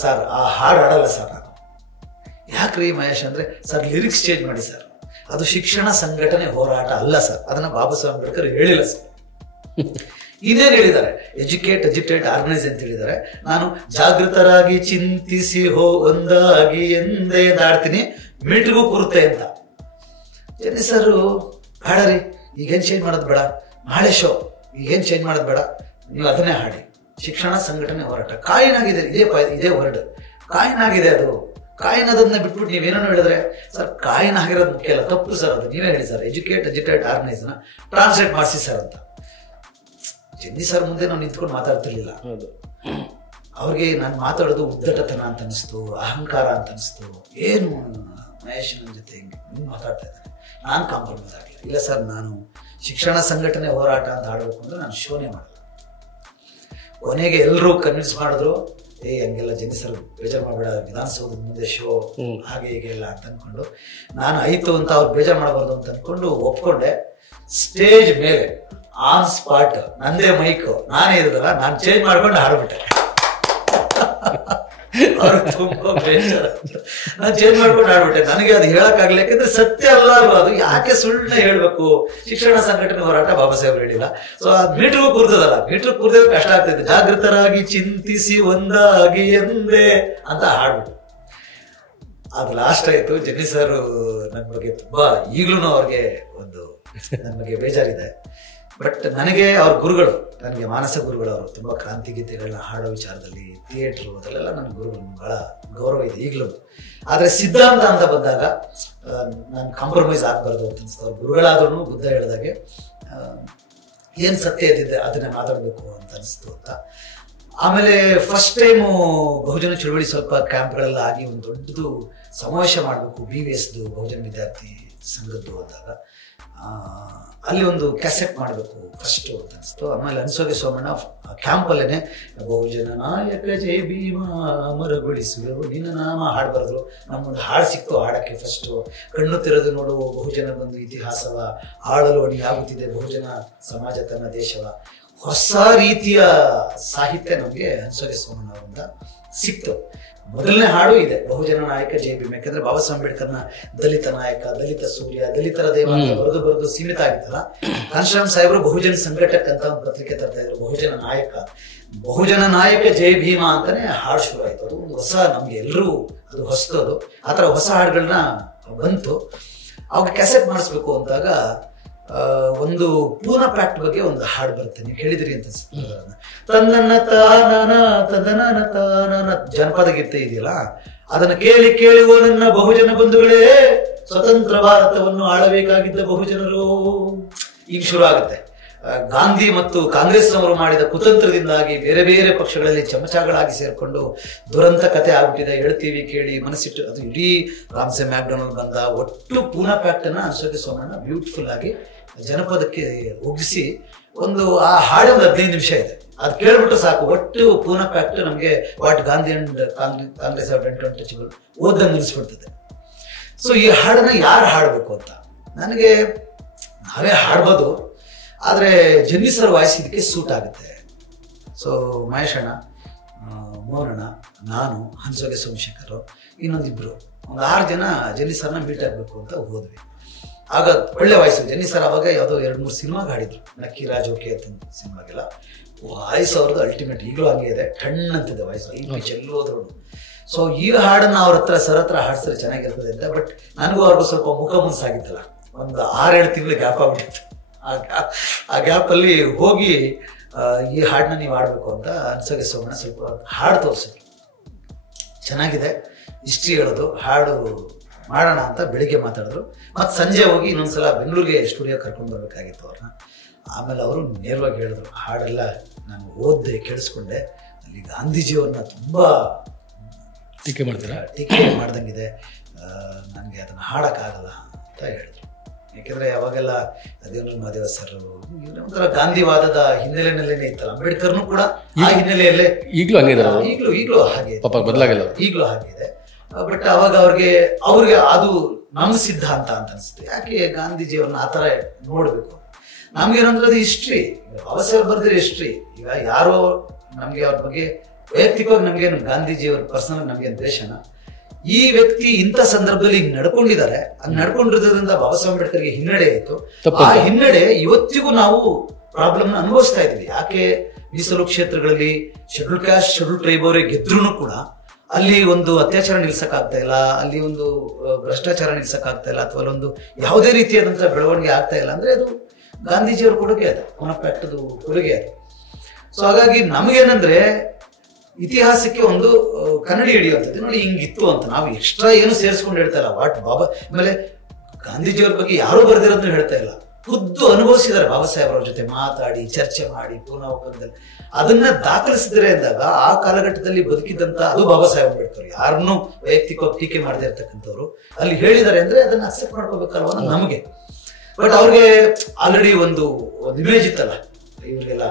ಸರ್ ಆ ಹಾಡು ಆಡಲ್ಲ ಸರ್ ನಾನು. ಯಾಕ್ರಿ ಮಹೇಶ್ ಅಂದ್ರೆ, ಸರ್ ಲಿರಿಕ್ಸ್ ಚೇಂಜ್ ಮಾಡಿ ಸರ್, ಅದು ಶಿಕ್ಷಣ ಸಂಘಟನೆ ಹೋರಾಟ ಅಲ್ಲ ಸರ್, ಅದನ್ನ ಬಾಬಾ ಸಾಹೇಬ್ ಅಂಬೇಡ್ಕರ್ ಹೇಳಿಲ್ಲ ಸರ್. ಇನ್ನೇನು ಹೇಳಿದ್ದಾರೆ, ಎಜುಕೇಟ್ ಅಜಿಟೇಟ್ ಆರ್ಗನೈಸ್ ಅಂತ ಹೇಳಿದ್ದಾರೆ. ನಾನು ಜಾಗೃತರಾಗಿ ಚಿಂತಿಸಿ ಒಂದಾಗಿ ಎಂದೇ ದಾಡ್ತೀನಿ, ಮೀಟ್ರಿಗೂ ಕೂರುತ್ತೆ ಅಂತ. ಜೆನ್ನಿ ಸರ್ ಬೇಡ ರೀ, ಈಗೇನು ಚೇಂಜ್ ಮಾಡೋದು ಬೇಡ, ನಾಳೆ ಶೋ ಈಗೇನು ಚೇಂಜ್ ಮಾಡೋದು ಬೇಡ, ನೀವು ಅದನ್ನೇ ಹಾಡಿ, ಶಿಕ್ಷಣ ಸಂಘಟನೆ ಹೋರಾಟ. ಕಾಯಿನ್ ಆಗಿದೆ, ಇದೇ ವರ್ಡ್ ಕಾಯಿನ್ ಆಗಿದೆ. ಅದು ಕಾಯಿನ್ ಅದನ್ನ ಬಿಟ್ಬಿಟ್ಟು ನೀವೇನೋ ಹೇಳಿದ್ರೆ, ಸರ್ ಕಾಯಿನ್ ಆಗಿರೋದು ಮುಖ್ಯ ಅಲ್ಲ, ತಪ್ಪು ಸರ್, ಅದು ನೀವೇ ಹೇಳಿ ಸರ್, ಎಜುಕೇಟ್ ಅಜಿಟೇಟ್ ಆರ್ಗನೈಸ್ನ ಟ್ರಾನ್ಸ್ಲೇಟ್ ಮಾಡಿಸಿ ಸರ್ ಅಂತ. ಜೆನ್ನಿ ಸರ್ ಮುಂದೆ ನಾವು ನಿಂತ್ಕೊಂಡು ಮಾತಾಡ್ತಿರ್ಲಿಲ್ಲ. ಅವ್ರಿಗೆ ನಾನು ಮಾತಾಡೋದು ಉದ್ದಟತನ ಅಂತ ಅನಿಸ್ತು, ಅಹಂಕಾರ ಅಂತ ಅನಿಸ್ತು. ಏನು ಮಹೇಶ್ ನನ್ನ ಜೊತೆ ಹಿಂಗೆ ಮಾತಾಡ್ತಾ ಇದ್ದಾರೆ, ನಾನು ಕಾಂಪ್ರಮೈಸ್ ಆಗಲಿಲ್ಲ. ಇಲ್ಲ ಸರ್, ನಾನು ಶಿಕ್ಷಣ ಸಂಘಟನೆ ಹೋರಾಟ ಅಂತ ಆಡಬೇಕು ಅಂದ್ರೆ ನಾನು ಶೋನೇ ಮಾಡಲ್ಲ. ಕೊನೆಗೆ ಎಲ್ಲರೂ ಕನ್ವಿನ್ಸ್ ಮಾಡಿದ್ರು, ಹಂಗೆಲ್ಲ ಜೆನ್ನಿ ಸರ್ ಬೇಜಾರು ಮಾಡಬೇಡ, ವಿಧಾನಸೌಧದ ಮುಂದೆ ಶೋ ಹಾಗೆ ಹೀಗೆ ಎಲ್ಲ ಅಂತ ಅನ್ಕೊಂಡು, ನಾನು ಆಯ್ತು ಅಂತ ಅವ್ರು ಬೇಜಾರು ಮಾಡಬಾರ್ದು ಅಂತ ಅನ್ಕೊಂಡು ಒಪ್ಕೊಂಡೆ. ಸ್ಟೇಜ್ ಮೇಲೆ ಆನ್ ಸ್ಪಾಟ್ ನಂದೇ ಮೈಕ್, ನಾನೇ ಇರೋದಲ್ಲ, ನಾನು ಚೇಂಜ್ ಮಾಡ್ಕೊಂಡು ಹಾಡ್ಬಿಟ್ಟೆ. ಅವ್ರು ತುಂಬಾ ಬೇಜಾರ, ನಾನು ಚೇಂಜ್ ಮಾಡ್ಕೊಂಡು ಆಡ್ಬಿಟ್ಟೆ. ನನಗೆ ಅದು ಹೇಳಕ್ಕಾಗಲ್ಲ, ಯಾಕಂದ್ರೆ ಸತ್ಯ ಅಲ್ಲ ಅದು, ಯಾಕೆ ಸುಳ್ಳನ್ನ ಹೇಳ್ಬೇಕು. ಶಿಕ್ಷಣ ಸಂಘಟನೆ ಹೋರಾಟ ಬಾಬಾ ಸಾಹೇಬ್ ಹೇಳಿಲ್ಲ. ಸೊ ಅದು ಮೀಟ್ರಿಗೂ ಕೂರ್ತದಲ್ಲ, ಮೀಟ್ರ್ ಕೂರ್ದೇ ಕಷ್ಟ ಆಗ್ತೈತೆ. ಜಾಗೃತರಾಗಿ ಚಿಂತಿಸಿ ಒಂದಾಗಿ ಎಂದೇ ಅಂತ ಹಾಡ್ಬಿಟ್ಟು ಅದು ಲಾಸ್ಟ್ ಆಯ್ತು. ಜೆನ್ನಿ ಸರ್ ನನ್ನ ಬಗ್ಗೆ ತುಂಬಾ, ಈಗ್ಲೂ ಅವ್ರಿಗೆ ನನ್ನ ಬಗ್ಗೆ ಬೇಜಾರಿದೆ. ಬಟ್ ನನಗೆ ಅವ್ರ ಗುರುಗಳು, ನನಗೆ ಮಾನಸ ಗುರುಗಳು, ಅವರು ತುಂಬಾ ಕ್ರಾಂತಿ ಗೀತೆಗಳನ್ನ ಹಾಡೋ ವಿಚಾರದಲ್ಲಿ, ಥಿಯೇಟ್ರು, ಅದರಲ್ಲೆಲ್ಲ ನನ್ನ ಗುರುಗಳು ಬಹಳ ಗೌರವ ಇದೆ ಈಗಲೂ. ಆದ್ರೆ ಸಿದ್ಧಾಂತ ಅಂತ ಬಂದಾಗ ನಾನು ಕಾಂಪ್ರಮೈಸ್ ಆಗ್ಬಾರ್ದು ಅಂತ ಅನಿಸ್ತು. ಅವ್ರ ಗುರುಗಳಾದ್ರೂ ಬುದ್ಧ ಹೇಳಿದಾಗೆ ಏನ್ ಸತ್ಯ ಇದ್ದಿದೆ ಅದನ್ನೇ ಮಾತಾಡ್ಬೇಕು ಅಂತ ಅನಿಸ್ತು ಅಂತ. ಆಮೇಲೆ ಫಸ್ಟ್ ಟೈಮು ಬಹುಜನ ಚಳವಳಿ ಸ್ವಲ್ಪ ಕ್ಯಾಂಪ್ಗಳೆಲ್ಲ ಆಗಿ ಒಂದು ದೊಡ್ಡದು ಸಮಾವೇಶ ಮಾಡಬೇಕು, BVSದು ಬಹುಜನ ವಿದ್ಯಾರ್ಥಿ ಸಂಘದ್ದು ಅಂದಾಗ ಅಲ್ಲಿ ಒಂದು ಕ್ಯಾಸೆಟ್ ಮಾಡಬೇಕು ಫಸ್ಟ್ ಅಂತ ಅನಿಸ್ತು. ಆಮೇಲೆ ಅನ್ಸೋಗೆ ಸೋಮಣ್ಣ ಕ್ಯಾಂಪಲ್ಲೇನೆ ಬಹುಜನ ನಾಯಕ ಜೈ ಭೀಮಾ ಅಮರಗೊಳಿಸುವೆವು ನಿನ್ನ ನಾಮ ಹಾಡು ಬರೆದ್ರು. ನಮ್ಮೊಂದು ಹಾಡು ಸಿಕ್ತು ಹಾಡಕ್ಕೆ. ಫಸ್ಟು ಕಣ್ಣು ತೆರೆದು ನೋಡುವ ಬಹುಜನ ಬಂದು ಇತಿಹಾಸವ ಆಳಲು ಅಣಿಯಾಗುತ್ತಿದೆ ಬಹುಜನ ಸಮಾಜ ತನ್ನ ದೇಶವ. ಹೊಸ ರೀತಿಯ ಸಾಹಿತ್ಯ ನಮಗೆ ಅನ್ಸೋಗೆ ಸೋಮಣ್ಣ ಅವರಿಂದ ಸಿಕ್ತು. ಮೊದಲನೇ ಹಾಡು ಇದೆ, ಬಹುಜನ ನಾಯಕ ಜೈ ಭೀಮ್. ಯಾಕಂದ್ರೆ ಬಾಬಾ ಸಾಹೇಬ್ ಅಂಬೇಡ್ಕರ್ನ ದಲಿತ ನಾಯಕ, ದಲಿತ ಸೂರ್ಯ, ದಲಿತರ ದೇವ ಅಂತ ಬರೆದು ಸೀಮಿತ ಆಗಿತ್ತಲ್ಲ. ಕಾಂಶಿರಾಮ್ ಸಾಹೇಬರು ಬಹುಜನ ಸಂಘಟಕ್ ಅಂತ ಒಂದು ಪತ್ರಿಕೆ ತರ್ತಾ ಇದ್ರು, ಬಹುಜನ ನಾಯಕ ಜೈ ಭೀಮ ಅಂತಾನೆ ಹಾಡು ಶುರು ಆಯ್ತು. ಅದು ಒಂದು ಹೊಸ, ನಮ್ಗೆ ಎಲ್ಲರೂ ಅದು ಹೊಸದು. ಆ ಥರ ಹೊಸ ಹಾಡುಗಳನ್ನ ಬಂತು. ಅವಾಗ ಕ್ಯಾಸೆಟ್ ಮಾಡಿಸ್ಬೇಕು ಅಂದಾಗ ಒಂದು ಪೂನಾ ಪ್ಯಾಕ್ಟ್ ಬಗ್ಗೆ ಒಂದು ಹಾಡು ಬರುತ್ತೆ, ನೀವು ಹೇಳಿದಿರಿ ಅಂತ ತನ್ನ ಜನಪದ ಗೀತೆ ಇದೆಯಲ್ಲ, ಅದನ್ನ ಕೇಳಿ ಕೇಳುವ ನನ್ನ ಬಹುಜನ ಬಂಧುಗಳೇ, ಸ್ವತಂತ್ರ ಭಾರತವನ್ನು ಆಳಬೇಕಾಗಿದ್ದ ಬಹುಜನರು. ಈಗ ಶುರು ಆಗುತ್ತೆ. ಗಾಂಧಿ ಮತ್ತು ಕಾಂಗ್ರೆಸ್ ನವರು ಮಾಡಿದ ಕುತಂತ್ರದಿಂದಾಗಿ ಬೇರೆ ಬೇರೆ ಪಕ್ಷಗಳಲ್ಲಿ ಚಮಚಗಳಾಗಿ ಸೇರ್ಕೊಂಡು ದುರಂತ ಕತೆ ಆಗ್ಬಿಟ್ಟಿದೆ. ಹೇಳ್ತೀವಿ ಕೇಳಿ ಮನಸ್ಸಿಟ್ಟು. ಅದು ಇಡೀ ರಾಮ್ಸೆ ಮ್ಯಾಕ್ಡೊನಾಲ್ಡ್ ಬಂದ ಒಟ್ಟು ಪೂನಾ ಪ್ಯಾಕ್ಟ್ ಅನ್ನ ಅನ್ಸೋಕೆ ಸೋಮಣ್ಣ ಬ್ಯೂಟಿಫುಲ್ ಆಗಿ ಜನಪದಕ್ಕೆ ಒಗ್ಗಿಸಿ ಒಂದು ಆ ಹಾಡು ಒಂದು 15 ನಿಮಿಷ ಇದೆ, ಅದು ಕೇಳ್ಬಿಟ್ಟು ಸಾಕು. ಒಟ್ಟು ಪೂನಾ ಪ್ಯಾಕ್ಟ್ ನಮಗೆ what Gandhi and Congress untouchable ಓದಂಗೆ ನಿಲ್ಲಿಸ್ಬಿಡ್ತದೆ. ಸೊ ಈ ಹಾಡನ್ನ ಯಾರು ಹಾಡಬೇಕು ಅಂತ ನನಗೆ, ನಾವೇ ಹಾಡ್ಬೋದು, ಆದರೆ ಜನ್ನಿ ಸರ್ ವಾಯ್ಸ್ ಇದಕ್ಕೆ ಸೂಟ್ ಆಗುತ್ತೆ. ಸೊ ಮಹೇಶಣ್ಣ, ಮೋಹನಣ್ಣ, ನಾನು, ಹಂಸೋಗೆ ಸೋಮಶೇಖರ್, ಇನ್ನೊಂದಿಬ್ರು, ಒಂದು 6 ಜನ ಜನ್ನಿ ಸರ್ನ ಮೀಟ್ ಆಗಬೇಕು ಅಂತ ಹೋದ್ವಿ. ಆಗ ಒಳ್ಳೆ ವಾಯ್ಸು ಜನ್ನಿ ಸರ್. ಅವಾಗ ಯಾವುದೋ 2-3 ಸಿನಿಮಾಗೆ ಹಾಡಿದ್ರು, ನಕ್ಕಿ ರಾಜ್ ಓಕೆ ಅಂತ ಸಿನಿಮಾಗೆಲ್ಲ. ವಾಯ್ಸ್ ಅವ್ರದ್ದು ಅಲ್ಟಿಮೇಟ್, ಈಗಲೂ ಹಂಗೆ ಇದೆ, ಟಣ್ಣಂತಿದೆ ವಾಯ್ಸ್, ಈ ಪಿಚ್ ಎಲ್ಲೋದ್ರು. ಸೊ ಈ ಹಾಡನ್ನ ಅವ್ರ ಹತ್ರ ಸರ್ ಹತ್ರ ಹಾಡಿಸಿದ್ರೆ ಚೆನ್ನಾಗಿರ್ತದೆ ಅಂತ. ಬಟ್ ನನಗೂ ಅವ್ರಿಗೂ ಸ್ವಲ್ಪ ಮುಖ ಮುನ್ಸಾಗಿತ್ತಲ್ಲ, ಒಂದು 6-7 ತಿಂಗಳು ಗ್ಯಾಪ್ ಆಗ್ಬಿಟ್ಟಿತ್ತು. ಆ ಗ್ಯಾಪಲ್ಲಿ ಹೋಗಿ ಈ ಹಾಡನ್ನ ನೀವು ಆಡಬೇಕು ಅಂತ ಅನ್ಸೋಗೆ ಸೋಮಣ್ಣ ಸ್ವಲ್ಪ ಹಾಡು ತೋರಿಸಿದ್ರು. ಚೆನ್ನಾಗಿದೆ, ಹಿಸ್ಟ್ರಿ ಹೇಳೋದು, ಹಾಡು ಮಾಡೋಣ ಅಂತ ಬೆಳಿಗ್ಗೆ ಮಾತಾಡಿದ್ರು. ಮತ್ತು ಸಂಜೆ ಹೋಗಿ ಇನ್ನೊಂದ್ಸಲ ಬೆಂಗಳೂರಿಗೆ ಸ್ಟುಡಿಯೋ ಕರ್ಕೊಂಡು ಬರ್ಬೇಕಾಗಿತ್ತು ಅವ್ರನ್ನ. ಆಮೇಲೆ ಅವರು ನೇರವಾಗಿ ಹೇಳಿದ್ರು, ಹಾಡೆಲ್ಲ ನಾನು ಓದಿದೆ, ಕೇಳಿಸ್ಕೊಂಡೆ, ಅಲ್ಲಿ ಗಾಂಧೀಜಿಯವ್ರನ್ನ ತುಂಬ ಟೀಕೆ ಮಾಡ್ತೀರಾ, ಟೀಕೆ ಮಾಡ್ದಂಗಿದೆ, ನನಗೆ ಅದನ್ನು ಹಾಡೋಕ್ಕಾಗಲ್ಲ ಅಂತ ಹೇಳಿದ್ರು. ಯಾಕೆಂದರೆ ಅವಾಗೆಲ್ಲ ಅದೇನು ಮಹದೇವ ಸರ್ ಒಂಥರ ಗಾಂಧಿವಾದದ ಹಿನ್ನೆಲೆಯಲ್ಲೇನೆ ಇತ್ತಲ್ಲ, ಅಂಬೇಡ್ಕರ್ನು ಕೂಡ ಆ ಹಿನ್ನೆಲೆಯಲ್ಲೇ ಈಗಲೂ ಹಂಗೆ ಇದ್ದಾರೆ, ಈಗಲೂ ಹಾಗೆ ಬದಲಾಗಿಲ್ಲ, ಈಗಲೂ ಹಾಗೆ ಇದೆ. ಬಟ್ ಅವಾಗ ಅವ್ರಿಗೆ ಅದು ನಮ್ಮ ಸಿದ್ಧಾಂತ ಅಂತ ಅನಿಸುತ್ತೆ. ಯಾಕೆ ಗಾಂಧೀಜಿಯವ್ರನ್ನ ಆ ಥರ ನೋಡಬೇಕು? ನಮ್ಗೇನಂದ್ರೆ ಅದು ಹಿಸ್ಟ್ರಿ, ಬಾಬಾ ಸಾಹೇಬ್ ಬರೆದಿರೋ ಹಿಸ್ಟ್ರಿ. ಈಗ ಯಾರೋ ನಮಗೆ ಅವ್ರ ಬಗ್ಗೆ ವೈಯಕ್ತಿಕವಾಗಿ ನಮಗೇನು ಗಾಂಧೀಜಿಯವ್ರ ಪರ್ಸನಲ್ ನಮಗೇನು ದ್ವೇಷನ, ಈ ವ್ಯಕ್ತಿ ಇಂಥ ಸಂದರ್ಭದಲ್ಲಿ ಹಿಂಗೆ ನಡ್ಕೊಂಡಿದ್ದಾರೆ, ಹಂಗೆ ನಡ್ಕೊಂಡಿರೋದ್ರಿಂದ ಬಾಬಾ ಸಾಹೇಬ್ ಅಂಬೇಡ್ಕರ್ಗೆ ಹಿನ್ನಡೆ ಆಯಿತು. ಆ ಹಿನ್ನಡೆ ಇವತ್ತಿಗೂ ನಾವು ಪ್ರಾಬ್ಲಮ್ನ ಅನುಭವಿಸ್ತಾ ಇದ್ವಿ. ಯಾಕೆ ಮೀಸಲು ಕ್ಷೇತ್ರಗಳಲ್ಲಿ ಶೆಡ್ಯೂಲ್ ಕ್ಯಾಸ್ಟ್ ಶೆಡ್ಯೂಲ್ ಟ್ರೈಬ್ ಅವರೇ ಗೆದ್ರೂ ಕೂಡ ಅಲ್ಲಿ ಒಂದು ಅತ್ಯಾಚಾರ ನಿಲ್ಸಕ್ಕಾಗ್ತಾ ಇಲ್ಲ, ಅಲ್ಲಿ ಒಂದು ಭ್ರಷ್ಟಾಚಾರ ನಿಲ್ಸಕ್ಕಾಗ್ತಾ ಇಲ್ಲ, ಅಥವಾ ಒಂದು ಯಾವುದೇ ರೀತಿಯಾದಂಥ ಬೆಳವಣಿಗೆ ಆಗ್ತಾ ಇಲ್ಲ ಅಂದ್ರೆ ಅದು ಗಾಂಧೀಜಿಯವ್ರ ಕೊಡುಗೆ, ಅದು ಪೂನಾ ಪ್ಯಾಕ್ಟ್ದು ಕೊಡುಗೆ ಅದು. ಸೊ ಹಾಗಾಗಿ ನಮಗೇನಂದ್ರೆ ಇತಿಹಾಸಕ್ಕೆ ಒಂದು ಕನ್ನಡಿ ಹಿಡಿಯುವಂಥದ್ದು. ನೋಡಿ ಹಿಂಗಿತ್ತು ಅಂತ ನಾವು ಎಕ್ಸ್ಟ್ರಾ ಏನು ಸೇರಿಸ್ಕೊಂಡು ಹೇಳ್ತಾ ಇಲ್ಲ. ವಾಟ್ ಬಾಬಾ ಆಮೇಲೆ ಗಾಂಧೀಜಿಯವ್ರ ಬಗ್ಗೆ ಯಾರೂ ಬರೆದಿರೋದನ್ನು ಹೇಳ್ತಾ ಇಲ್ಲ, ಖುದ್ದು ಅನುಭವಿಸಿದ್ದಾರೆ ಬಾಬಾ ಸಾಹೇಬ್ರ ಜೊತೆ ಮಾತಾಡಿ ಚರ್ಚೆ ಮಾಡಿ ಪೂನಾ ಒಪ್ಪಂದದಲ್ಲಿ ಅದನ್ನ ದಾಖಲಿಸಿದರೆ ಅಂದಾಗ ಆ ಕಾಲಘಟ್ಟದಲ್ಲಿ ಬದುಕಿದ್ದಂತ ಅದು ಬಾಬಾ ಸಾಹೇಬ್ ಅಂಬೇಡ್ಕರ್, ಯಾರನ್ನೂ ವೈಯಕ್ತಿಕವಾಗಿ ಟೀಕೆ ಮಾಡದೇ ಇರ್ತಕ್ಕಂಥವ್ರು ಅಲ್ಲಿ ಹೇಳಿದ್ದಾರೆ ಅಂದ್ರೆ ಅದನ್ನ ಅಕ್ಸೆಪ್ಟ್ ಮಾಡ್ಕೋಬೇಕಲ್ವ ನಮಗೆ. ಬಟ್ ಅವ್ರಿಗೆ ಆಲ್ರೆಡಿ ಒಂದು ಇಮೇಜ್ ಇತ್ತಲ್ಲ, ಇವರಿಗೆಲ್ಲ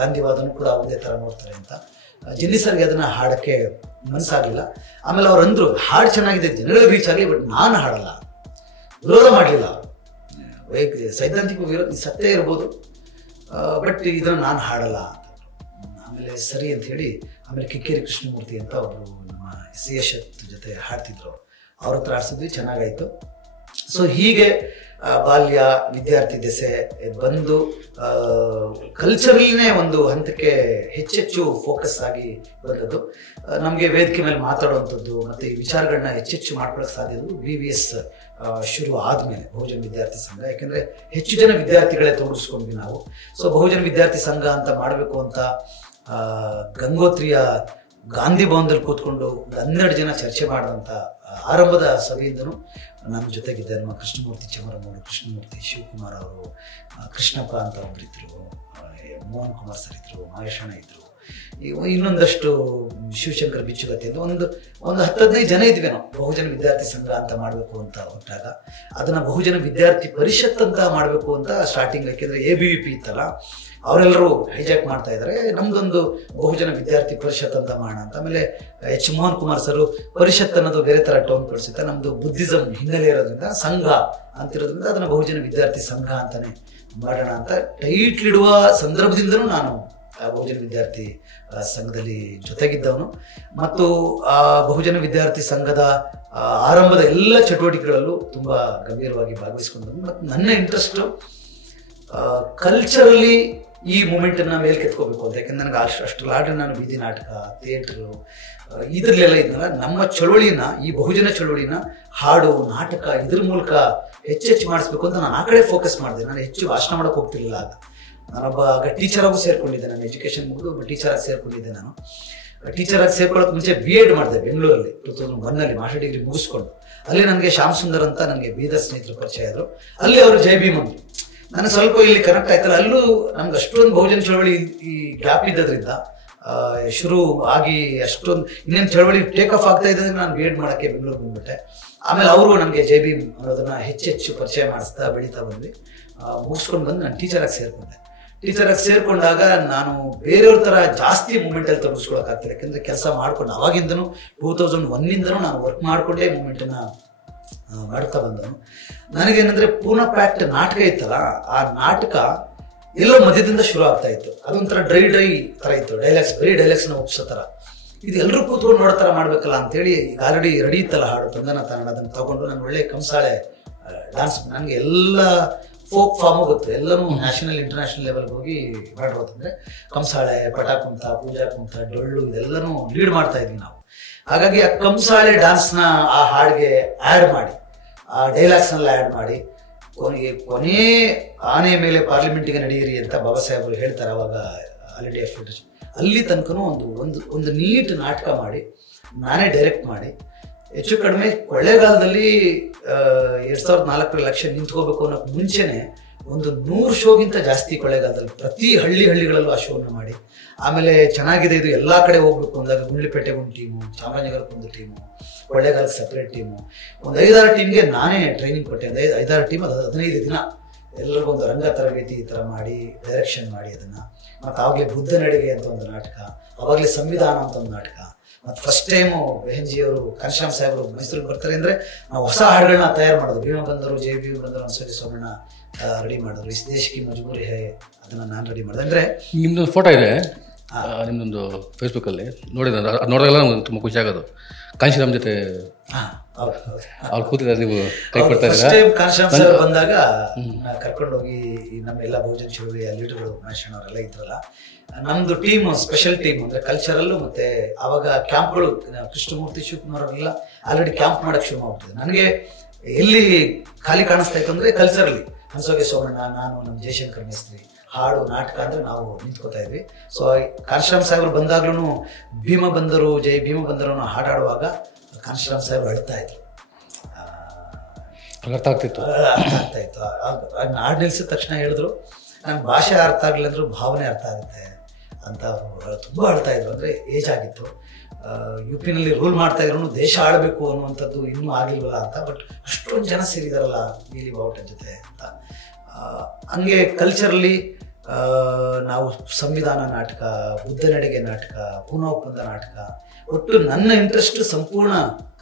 ಗಾಂಧಿವಾದನೂ ಕೂಡ ಒಂದೇ ತರ ನೋಡ್ತಾರೆ ಅಂತ. ಜೆನ್ನಿ ಸರ್ಗೆ ಅದನ್ನ ಹಾಡಕ್ಕೆ ಮನಸ್ಸಾಗಲಿಲ್ಲ. ಆಮೇಲೆ ಅವ್ರು ಅಂದ್ರು ಹಾಡು ಚೆನ್ನಾಗಿದೆ, ಜನಗಳಿಗೆ ರೀಚ್ ಆಗಲಿ, ಬಟ್ ನಾನು ಹಾಡಲ್ಲ, ವಿರೋಧ ಮಾಡಲಿಲ್ಲ. ಸೈದ್ಧಾಂತಿಕ ವಿರೋಧ ಸತ್ಯ ಇರ್ಬೋದು, ಬಟ್ ಇದನ್ನ ನಾನು ಹಾಡಲ್ಲ ಅಂತ. ಆಮೇಲೆ ಸರಿ ಅಂತ ಹೇಳಿ ಆಮೇಲೆ ಕಿಕ್ಕೇರಿ ಕೃಷ್ಣಮೂರ್ತಿ ಅಂತ ಒಬ್ರು ನಮ್ಮ CS ಜೊತೆ ಹಾಡ್ತಿದ್ರು, ಅವ್ರ ಹತ್ರ ಆಡ್ಸಿದ್ವಿ, ಚೆನ್ನಾಗಾಯ್ತು. ಸೊ ಹೀಗೆ ಬಾಲ್ಯ ವಿದ್ಯಾರ್ಥಿ ದೆಸೆ ಬಂದು ಕಲ್ಚರಲ್ನೇ ಒಂದು ಹಂತಕ್ಕೆ ಹೆಚ್ಚೆಚ್ಚು ಫೋಕಸ್ ಆಗಿ ಬಂದದ್ದು. ನಮಗೆ ವೇದಿಕೆ ಮೇಲೆ ಮಾತಾಡುವಂಥದ್ದು ಮತ್ತು ಈ ವಿಚಾರಗಳನ್ನ ಹೆಚ್ಚೆಚ್ಚು ಮಾಡ್ಕೊಳ್ಳೋಕೆ ಸಾಧ್ಯ BVS ಶುರು ಆದಮೇಲೆ ಬಹುಜನ ವಿದ್ಯಾರ್ಥಿ ಸಂಘ. ಯಾಕೆಂದರೆ ಹೆಚ್ಚು ಜನ ವಿದ್ಯಾರ್ಥಿಗಳೇ ತೊಡಗಿಸ್ಕೊಂಡ್ವಿ ನಾವು. ಸೊ ಬಹುಜನ ವಿದ್ಯಾರ್ಥಿ ಸಂಘ ಅಂತ ಮಾಡಬೇಕು ಅಂತ ಗಂಗೋತ್ರಿಯ ಗಾಂಧಿ ಭವನದಲ್ಲಿ ಕೂತ್ಕೊಂಡು 12 ಜನ ಚರ್ಚೆ ಮಾಡಿದಂಥ ಆರಂಭದ ಸಭೆಯಿಂದನೂ ನಮ್ಮ ಜೊತೆಗಿದ್ದ ನಮ್ಮ ಕೃಷ್ಣಮೂರ್ತಿ ಚಮರಮೂರು, ಕೃಷ್ಣಮೂರ್ತಿ ಶಿವಕುಮಾರ್ ಅವರು, ಕೃಷ್ಣಪ್ಪ ಅಂತ ಒಬ್ಬರಿದ್ರು, ಮೋಹನ್ ಕುಮಾರ್ ಸರ್ ಇದ್ರು, ಮಹೇಶಣ್ಣ ಇದ್ರು, ಇನ್ನೊಂದಷ್ಟು ಶಿವಶಂಕರ್ ಬಿಚ್ಚುಗತ್ತಿ ಅಂತ ಒಂದು 10-15 ಜನ ಇದ್ವಿ ನಾವು ಬಹುಜನ ವಿದ್ಯಾರ್ಥಿ ಸಂಘ ಅಂತ ಮಾಡಬೇಕು ಅಂತ ಹೊರಟಾಗ. ಅದನ್ನ ಬಹುಜನ ವಿದ್ಯಾರ್ಥಿ ಪರಿಷತ್ ಅಂತ ಮಾಡಬೇಕು ಅಂತ ಸ್ಟಾರ್ಟಿಂಗ್, ಯಾಕೆಂದ್ರೆ ABVP ಇತ್ತಲ್ಲ, ಅವರೆಲ್ಲರೂ ಹೈಜಾಕ್ ಮಾಡ್ತಾ ಇದ್ದಾರೆ, ನಮ್ದೊಂದು ಬಹುಜನ ವಿದ್ಯಾರ್ಥಿ ಪರಿಷತ್ ಅಂತ ಮಾಡೋಣ ಅಂತ. ಆಮೇಲೆ H. ಮೋಹನ್ ಕುಮಾರ್ ಸರ್ ಪರಿಷತ್ ಅನ್ನೋದು ಬೇರೆ ತರ ಟೋನ್ ಕಳಿಸುತ್ತೆ, ನಮ್ದು ಬುದ್ಧಿಸಂ ಹಿನ್ನೆಲೆ ಇರೋದ್ರಿಂದ ಸಂಘ ಅಂತಿರೋದ್ರಿಂದ ಅದನ್ನ ಬಹುಜನ ವಿದ್ಯಾರ್ಥಿ ಸಂಘ ಅಂತಾನೆ ಮಾಡೋಣ ಅಂತ ಟೈಟ್ಲ್ ಇಡುವ ಸಂದರ್ಭದಿಂದನೂ ನಾನು ಬಹುಜನ ವಿದ್ಯಾರ್ಥಿ ಸಂಘದಲ್ಲಿ ಜೊತೆಗಿದ್ದವನು ಮತ್ತು ಆ ಬಹುಜನ ವಿದ್ಯಾರ್ಥಿ ಸಂಘದ ಆರಂಭದ ಎಲ್ಲ ಚಟುವಟಿಕೆಗಳಲ್ಲೂ ತುಂಬಾ ಗಂಭೀರವಾಗಿ ಭಾಗವಹಿಸಿಕೊಂಡು. ಮತ್ತು ನನ್ನ ಇಂಟ್ರೆಸ್ಟ್ ಕಲ್ಚರಲಿ ಈ ಮೂಮೆಂಟನ್ನು ಮೇಲೆ ಕೆತ್ಕೋಬೇಕು ಅಂತ. ಯಾಕಂದ್ರೆ ನನಗೆ ಅಷ್ಟು ಲಾಡ್ರಿ ನಾನು ಬೀದಿ ನಾಟಕ, ಥಿಯೇಟ್ರು ಇದರಲ್ಲೆಲ್ಲ ಇದ್ನಲ್ಲ, ನಮ್ಮ ಚಳುವಳಿನ, ಈ ಬಹುಜನ ಚಳುವಳಿನ ಹಾಡು, ನಾಟಕ ಇದ್ರ ಮೂಲಕ ಹೆಚ್ಚೆಚ್ಚು ಮಾಡಿಸ್ಬೇಕು ಅಂತ ನಾನು ಆ ಕಡೆ ಫೋಕಸ್ ಮಾಡಿದೆ. ನಾನು ಹೆಚ್ಚು ಭಾಷಣ ಮಾಡೋಕೆ ಹೋಗ್ತಿರ್ಲಿಲ್ಲ. ನಾನೊಬ್ಬ ಟೀಚರಾಗೂ ಸೇರ್ಕೊಂಡಿದ್ದೆ. ನಾನು ಎಜುಕೇಷನ್ ಮುಗಿದು ಒಬ್ಬ ಟೀಚರಾಗಿ ಸೇರ್ಕೊಂಡಿದ್ದೆ. ನಾನು ಟೀಚರಾಗಿ ಸೇರ್ಕೊಳ್ಳೋಕೆ ಮುಂಚೆ B.Ed ಮಾಡಿದೆ ಬೆಂಗಳೂರಲ್ಲಿ 2001 ಮಾಸ್ಟರ್ ಡಿಗ್ರಿ ಮುಗಿಸ್ಕೊಂಡು. ಅಲ್ಲಿ ನನಗೆ ಶ್ಯಾಮ್ ಸುಂದರ್ ಅಂತ ನನಗೆ ಬೀದರ್ ಸ್ನೇಹಿತರು ಪರಿಚಯ ಆದರು. ಅಲ್ಲಿ ಅವರು ಜೈ ಭೀಮ್ ಅಂದರು. ನನಗೆ ಸ್ವಲ್ಪ ಇಲ್ಲಿ ಕನೆಕ್ಟ್ ಆಯ್ತಲ್ಲ, ಅಲ್ಲೂ ನಮ್ಗೆ ಅಷ್ಟೊಂದು ಬಹುಜನ ಚಳವಳಿ ಈ ಗ್ಯಾಪ್ ಇದ್ದದ್ರಿಂದ ಶುರು ಆಗಿ ಅಷ್ಟೊಂದು ಇನ್ನೇನು ಚಳವಳಿ ಟೇಕ್ ಆಫ್ ಆಗ್ತಾ ಇದ್ದರೆ ನಾನು B.Ed ಮಾಡೋಕ್ಕೆ ಬೆಂಗಳೂರು ಬಂದ್ಬಿಟ್ಟೆ. ಆಮೇಲೆ ಅವರು ನಮಗೆ ಜೈ ಭೀಮ್ ಅನ್ನೋದನ್ನ ಹೆಚ್ಚೆಚ್ಚು ಪರಿಚಯ ಮಾಡಿಸ್ತಾ ಬೆಳೀತಾ ಬಂದ್ವಿ. ಮುಗಿಸ್ಕೊಂಡು ಬಂದು ನಾನು ಟೀಚರಾಗಿ ಸೇರ್ಕೊಂಡೆ. ಟೀಚರಾಗಿ ಸೇರ್ಕೊಂಡಾಗ ನಾನು ಬೇರೆಯವ್ರ ಥರ ಜಾಸ್ತಿ ಮೂಮೆಂಟಲ್ಲಿ ತೊಡಗಿಸ್ಕೊಳಕ್ಕಾಗ್ತಿಲ್ಲ. ಯಾಕಂದರೆ ಕೆಲಸ ಮಾಡ್ಕೊಂಡು ಅವಾಗಿಂದನೂ 2001 ನಾನು ವರ್ಕ್ ಮಾಡಿಕೊಂಡೇ ಮೂಮೆಂಟನ್ನು ಮಾಡ್ತಾ ಬಂದನು. ನನಗೇನಂದರೆ ಪೂರ್ಣ ಪ್ಯಾಕ್ಟ್ ನಾಟಕ ಇತ್ತಲ್ಲ, ಆ ನಾಟಕ ಎಲ್ಲೋ ಮಧ್ಯದಿಂದ ಶುರು ಆಗ್ತಾ ಇತ್ತು. ಅದೊಂಥರ ಡ್ರೈ ಥರ ಇತ್ತು. ಡೈಲಾಗ್ಸ್, ಬರೀ ಡೈಲಾಗ್ಸ್ನ ಒಪ್ಸೋ ಥರ. ಇದು ಎಲ್ಲರೂ ಕೂತ್ಕೊಂಡು ನೋಡೋ ಥರ ಮಾಡಬೇಕಲ್ಲ ಅಂತೇಳಿ ಈಗ ಆಲ್ರೆಡಿ ರೆಡಿ ಇತ್ತಲ್ಲ ಹಾಡು ತಂದನ ತಾನ, ಅದನ್ನು ತಗೊಂಡು ನಾನು ಒಳ್ಳೆ ಕಂಸಾಳೆ ಡ್ಯಾನ್ಸ್, ನನಗೆ ಎಲ್ಲ ಫೋಕ್ ಫಾರ್ಮು ಗೊತ್ತು, ಎಲ್ಲನೂ ನ್ಯಾಷನಲ್ ಇಂಟರ್ನ್ಯಾಷನಲ್ ಲೆವೆಲ್ಗೆ ಹೋಗಿ ಮಾಡಿರೋದಂದರೆ ಕಂಸಾಳೆ, ಪಟಾಕುಂತ, ಪೂಜಾ ಕುಂತ, ಡೊಳ್ಳು ಇದೆಲ್ಲನೂ ಲೀಡ್ ಮಾಡ್ತಾ ಇದ್ವಿ ನಾವು. ಹಾಗಾಗಿ ಆ ಕಂಸಾಳೆ ಡ್ಯಾನ್ಸ್ನ ಆ ಹಾಡಿಗೆ ಆ್ಯಡ್ ಮಾಡಿ, ಆ ಡೈಲಾಗ್ಸ್ನೆಲ್ಲ ಆ್ಯಡ್ ಮಾಡಿ, ಕೊನೆ ಆನೆ ಮೇಲೆ ಪಾರ್ಲಿಮೆಂಟಿಗೆ ನಡೆಯಿರಿ ಅಂತ ಬಾಬಾ ಸಾಹೇಬರು ಹೇಳ್ತಾರೆ ಅವಾಗ ಆಲ್ ಇಂಡಿಯಾ ಫೆಡರೇಷನ್. ಅಲ್ಲಿ ತನಕನೂ ಒಂದು ನೀಟ್ ನಾಟಕ ಮಾಡಿ ನಾನೇ ಡೈರೆಕ್ಟ್ ಮಾಡಿ, ಹೆಚ್ಚು ಕಡಿಮೆ ಕೊಳ್ಳೇಗಾಲದಲ್ಲಿ 2004 ಎಲೆಕ್ಷನ್ ನಿಂತ್ಕೋಬೇಕು ಅನ್ನೋಕ್ಕೆ ಮುಂಚೆನೆ ಒಂದು 100 ಶೋಗಿಂತ ಜಾಸ್ತಿ ಕೊಳ್ಳೇಗಾಲದಲ್ಲಿ ಪ್ರತಿ ಹಳ್ಳಿಗಳಲ್ಲೂ ಆ ಶೋನ ಮಾಡಿ, ಆಮೇಲೆ ಚೆನ್ನಾಗಿದೆ ಇದು ಎಲ್ಲ ಕಡೆ ಹೋಗ್ಬೇಕು ಅಂದಾಗ ಗುಂಡ್ಲುಪೇಟೆಗೆ ಒಂದು ಟೀಮು, ಚಾಮರಾಜನಗರಕ್ಕೆ ಒಂದು ಟೀಮು, ಕೊಳ್ಳೇಗಾಲಕ್ಕೆ ಸಪ್ರೇಟ್ ಟೀಮು, ಒಂದು 5-6 ಟೀಮ್ಗೆ ನಾನೇ ಟ್ರೈನಿಂಗ್ ಕೊಟ್ಟೆ. 5-6 ಟೀಮ್, ಅದು 15 ದಿನ ಎಲ್ಲರಿಗೊಂದು ರಂಗ ತರಬೇತಿ ಈ ಥರ ಮಾಡಿ ಡೈರೆಕ್ಷನ್ ಮಾಡಿ ಅದನ್ನು. ಮತ್ತು ಆವಾಗಲೇ ಬುದ್ಧ ನಡಿಗೆ ಅಂತ ಒಂದು ನಾಟಕ, ಆವಾಗಲೇ ಸಂವಿಧಾನ ಅಂತ ಒಂದು ನಾಟಕ. ಮತ್ತು ಫಸ್ಟ್ ಟೈಮು ಬೆಹೆನ್ಜಿಯವರು, ಕನಶ್ಯಾಮ್ ಸಾಹೇಬರು ಮೈಸೂರಿಗೆ ಬರ್ತಾರೆ ಅಂದರೆ ನಾವು ಹೊಸ ಹಾಡುಗಳನ್ನ ತಯಾರು ಮಾಡೋದು. ಭೀಮ ಬಂದರು, ಜೈ ಭೀಮ್ ಬಂದರು, ಅನ್ಸೋರಿ ಸೋಮಣ್ಣ ರೆಡಿ ಮಾಡಿದ್ರು. ಇಸ್ ದೇಶ್ ಕಿ ಮಜಬೂರಿ ಹೇ ಅದನ್ನು ನಾನು ರೆಡಿ ಮಾಡಿದೆ. ಅಂದರೆ ನಿಮ್ಮದೊಂದು ಫೋಟೋ ಇದೆ ನಿಮ್ಮದೊಂದು ಫೇಸ್ಬುಕ್ಕಲ್ಲಿ ನೋಡಿದ್ರೆ, ಅದು ನೋಡಿದಾಗೆಲ್ಲ ನಮ್ಗೆ ತುಂಬ ಖುಷಿ ಆಗೋದು. ಕಾಂಶಿರಾಮ್ ಜೊತೆ ಅವ್ರು ಕೂತಿದ್ದಾರೆ, ನೀವು ಕೈ ಕೊಡ್ತಾ ಇದ್ದೀರಾ. ಕಾಂಶಿರಾಮ್ ಸರ್ ಬಂದಾಗ ಕರ್ಕೊಂಡೋಗಿ ನಮ್ಮೆಲ್ಲ ಬಹುಜನ ಚಳುವಳಿಯ ಲೀಡರ್ಗಳು ಮಹೇಶಣ್ಣ ಅವರೆಲ್ಲ ಇದ್ರಲ್ಲ, ನಮ್ದು ಟೀಮ್ ಸ್ಪೆಷಲ್ ಟೀಮ್ ಅಂದರೆ ಕಲ್ಚರಲ್ಲು. ಮತ್ತು ಆವಾಗ ಕ್ಯಾಂಪ್ಗಳು ಕೃಷ್ಣಮೂರ್ತಿ, ಶಿವಕುಮಾರ್ ಅವರೆಲ್ಲ ಆಲ್ರೆಡಿ ಕ್ಯಾಂಪ್ ಮಾಡೋಕ್ಕೆ ಶುರು ಮಾಡ್ಬಿಟ್ಟಿದೆ. ನನಗೆ ಎಲ್ಲಿ ಖಾಲಿ ಕಾಣಿಸ್ತಾ ಇತ್ತು ಅಂದರೆ ಕಲ್ಚರಲ್ಲಿ ಹಂಸೋಗೆ ಸೋಮಣ್ಣ, ನಾನು, ನಮ್ಮ ಜಯಶಂಕರ್ ಮೇಸ್ತ್ರಿ, ಹಾಡು ನಾಟಕ ಅಂದರೆ ನಾವು ನಿಂತ್ಕೋತಾ ಇದ್ವಿ. ಸೊ ಕಾಂಶಿರಾಮ್ ಸಾಹೇಬರು ಬಂದಾಗ್ಲೂ ಭೀಮ ಬಂದರು, ಜೈ ಭೀಮ ಬಂದರು ಹಾಡಾಡುವಾಗ ಕಾಂಶಿರಾಮ್ ಸಾಹೇಬರು ಅಳ್ತಾ ಇದ್ರು. ಅರ್ಥ ಆಗ್ತಿತ್ತು. ಹಾಡು ನಿಲ್ಸಿದ ತಕ್ಷಣ ಹೇಳಿದ್ರು, ನನ್ನ ಭಾಷೆ ಅರ್ಥ ಆಗಲಿಲ್ಲ ಅಂದರೂ ಭಾವನೆ ಅರ್ಥ ಆಗುತ್ತೆ ಅಂತ ಅವರು ತುಂಬ ಅಳ್ತಾ ಇದ್ರು. ಅಂದರೆ ಏಜ್ ಆಗಿತ್ತು, UP-ನಲ್ಲಿ ರೂಲ್ ಮಾಡ್ತಾ ಇದ್ರು, ದೇಶ ಆಳಬೇಕು ಅನ್ನುವಂಥದ್ದು ಇನ್ನೂ ಆಗಿಲ್ವಲ್ಲ ಅಂತ. ಬಟ್ ಅಷ್ಟೊಂದು ಜನ ಸೇರಿದಾರಲ್ಲ ನೀಲಿ ಬಾವುಟದ ಜೊತೆ ಅಂತ. ಹಂಗೆ ಕಲ್ಚರಲ್ಲಿ ನಾವು ಸಂವಿಧಾನ ನಾಟಕ, ಬುದ್ಧ ನಡಿಗೆ ನಾಟಕ, ಪೂನಾ ಒಪ್ಪಂದ ನಾಟಕ, ಒಟ್ಟು ನನ್ನ ಇಂಟ್ರೆಸ್ಟ್ ಸಂಪೂರ್ಣ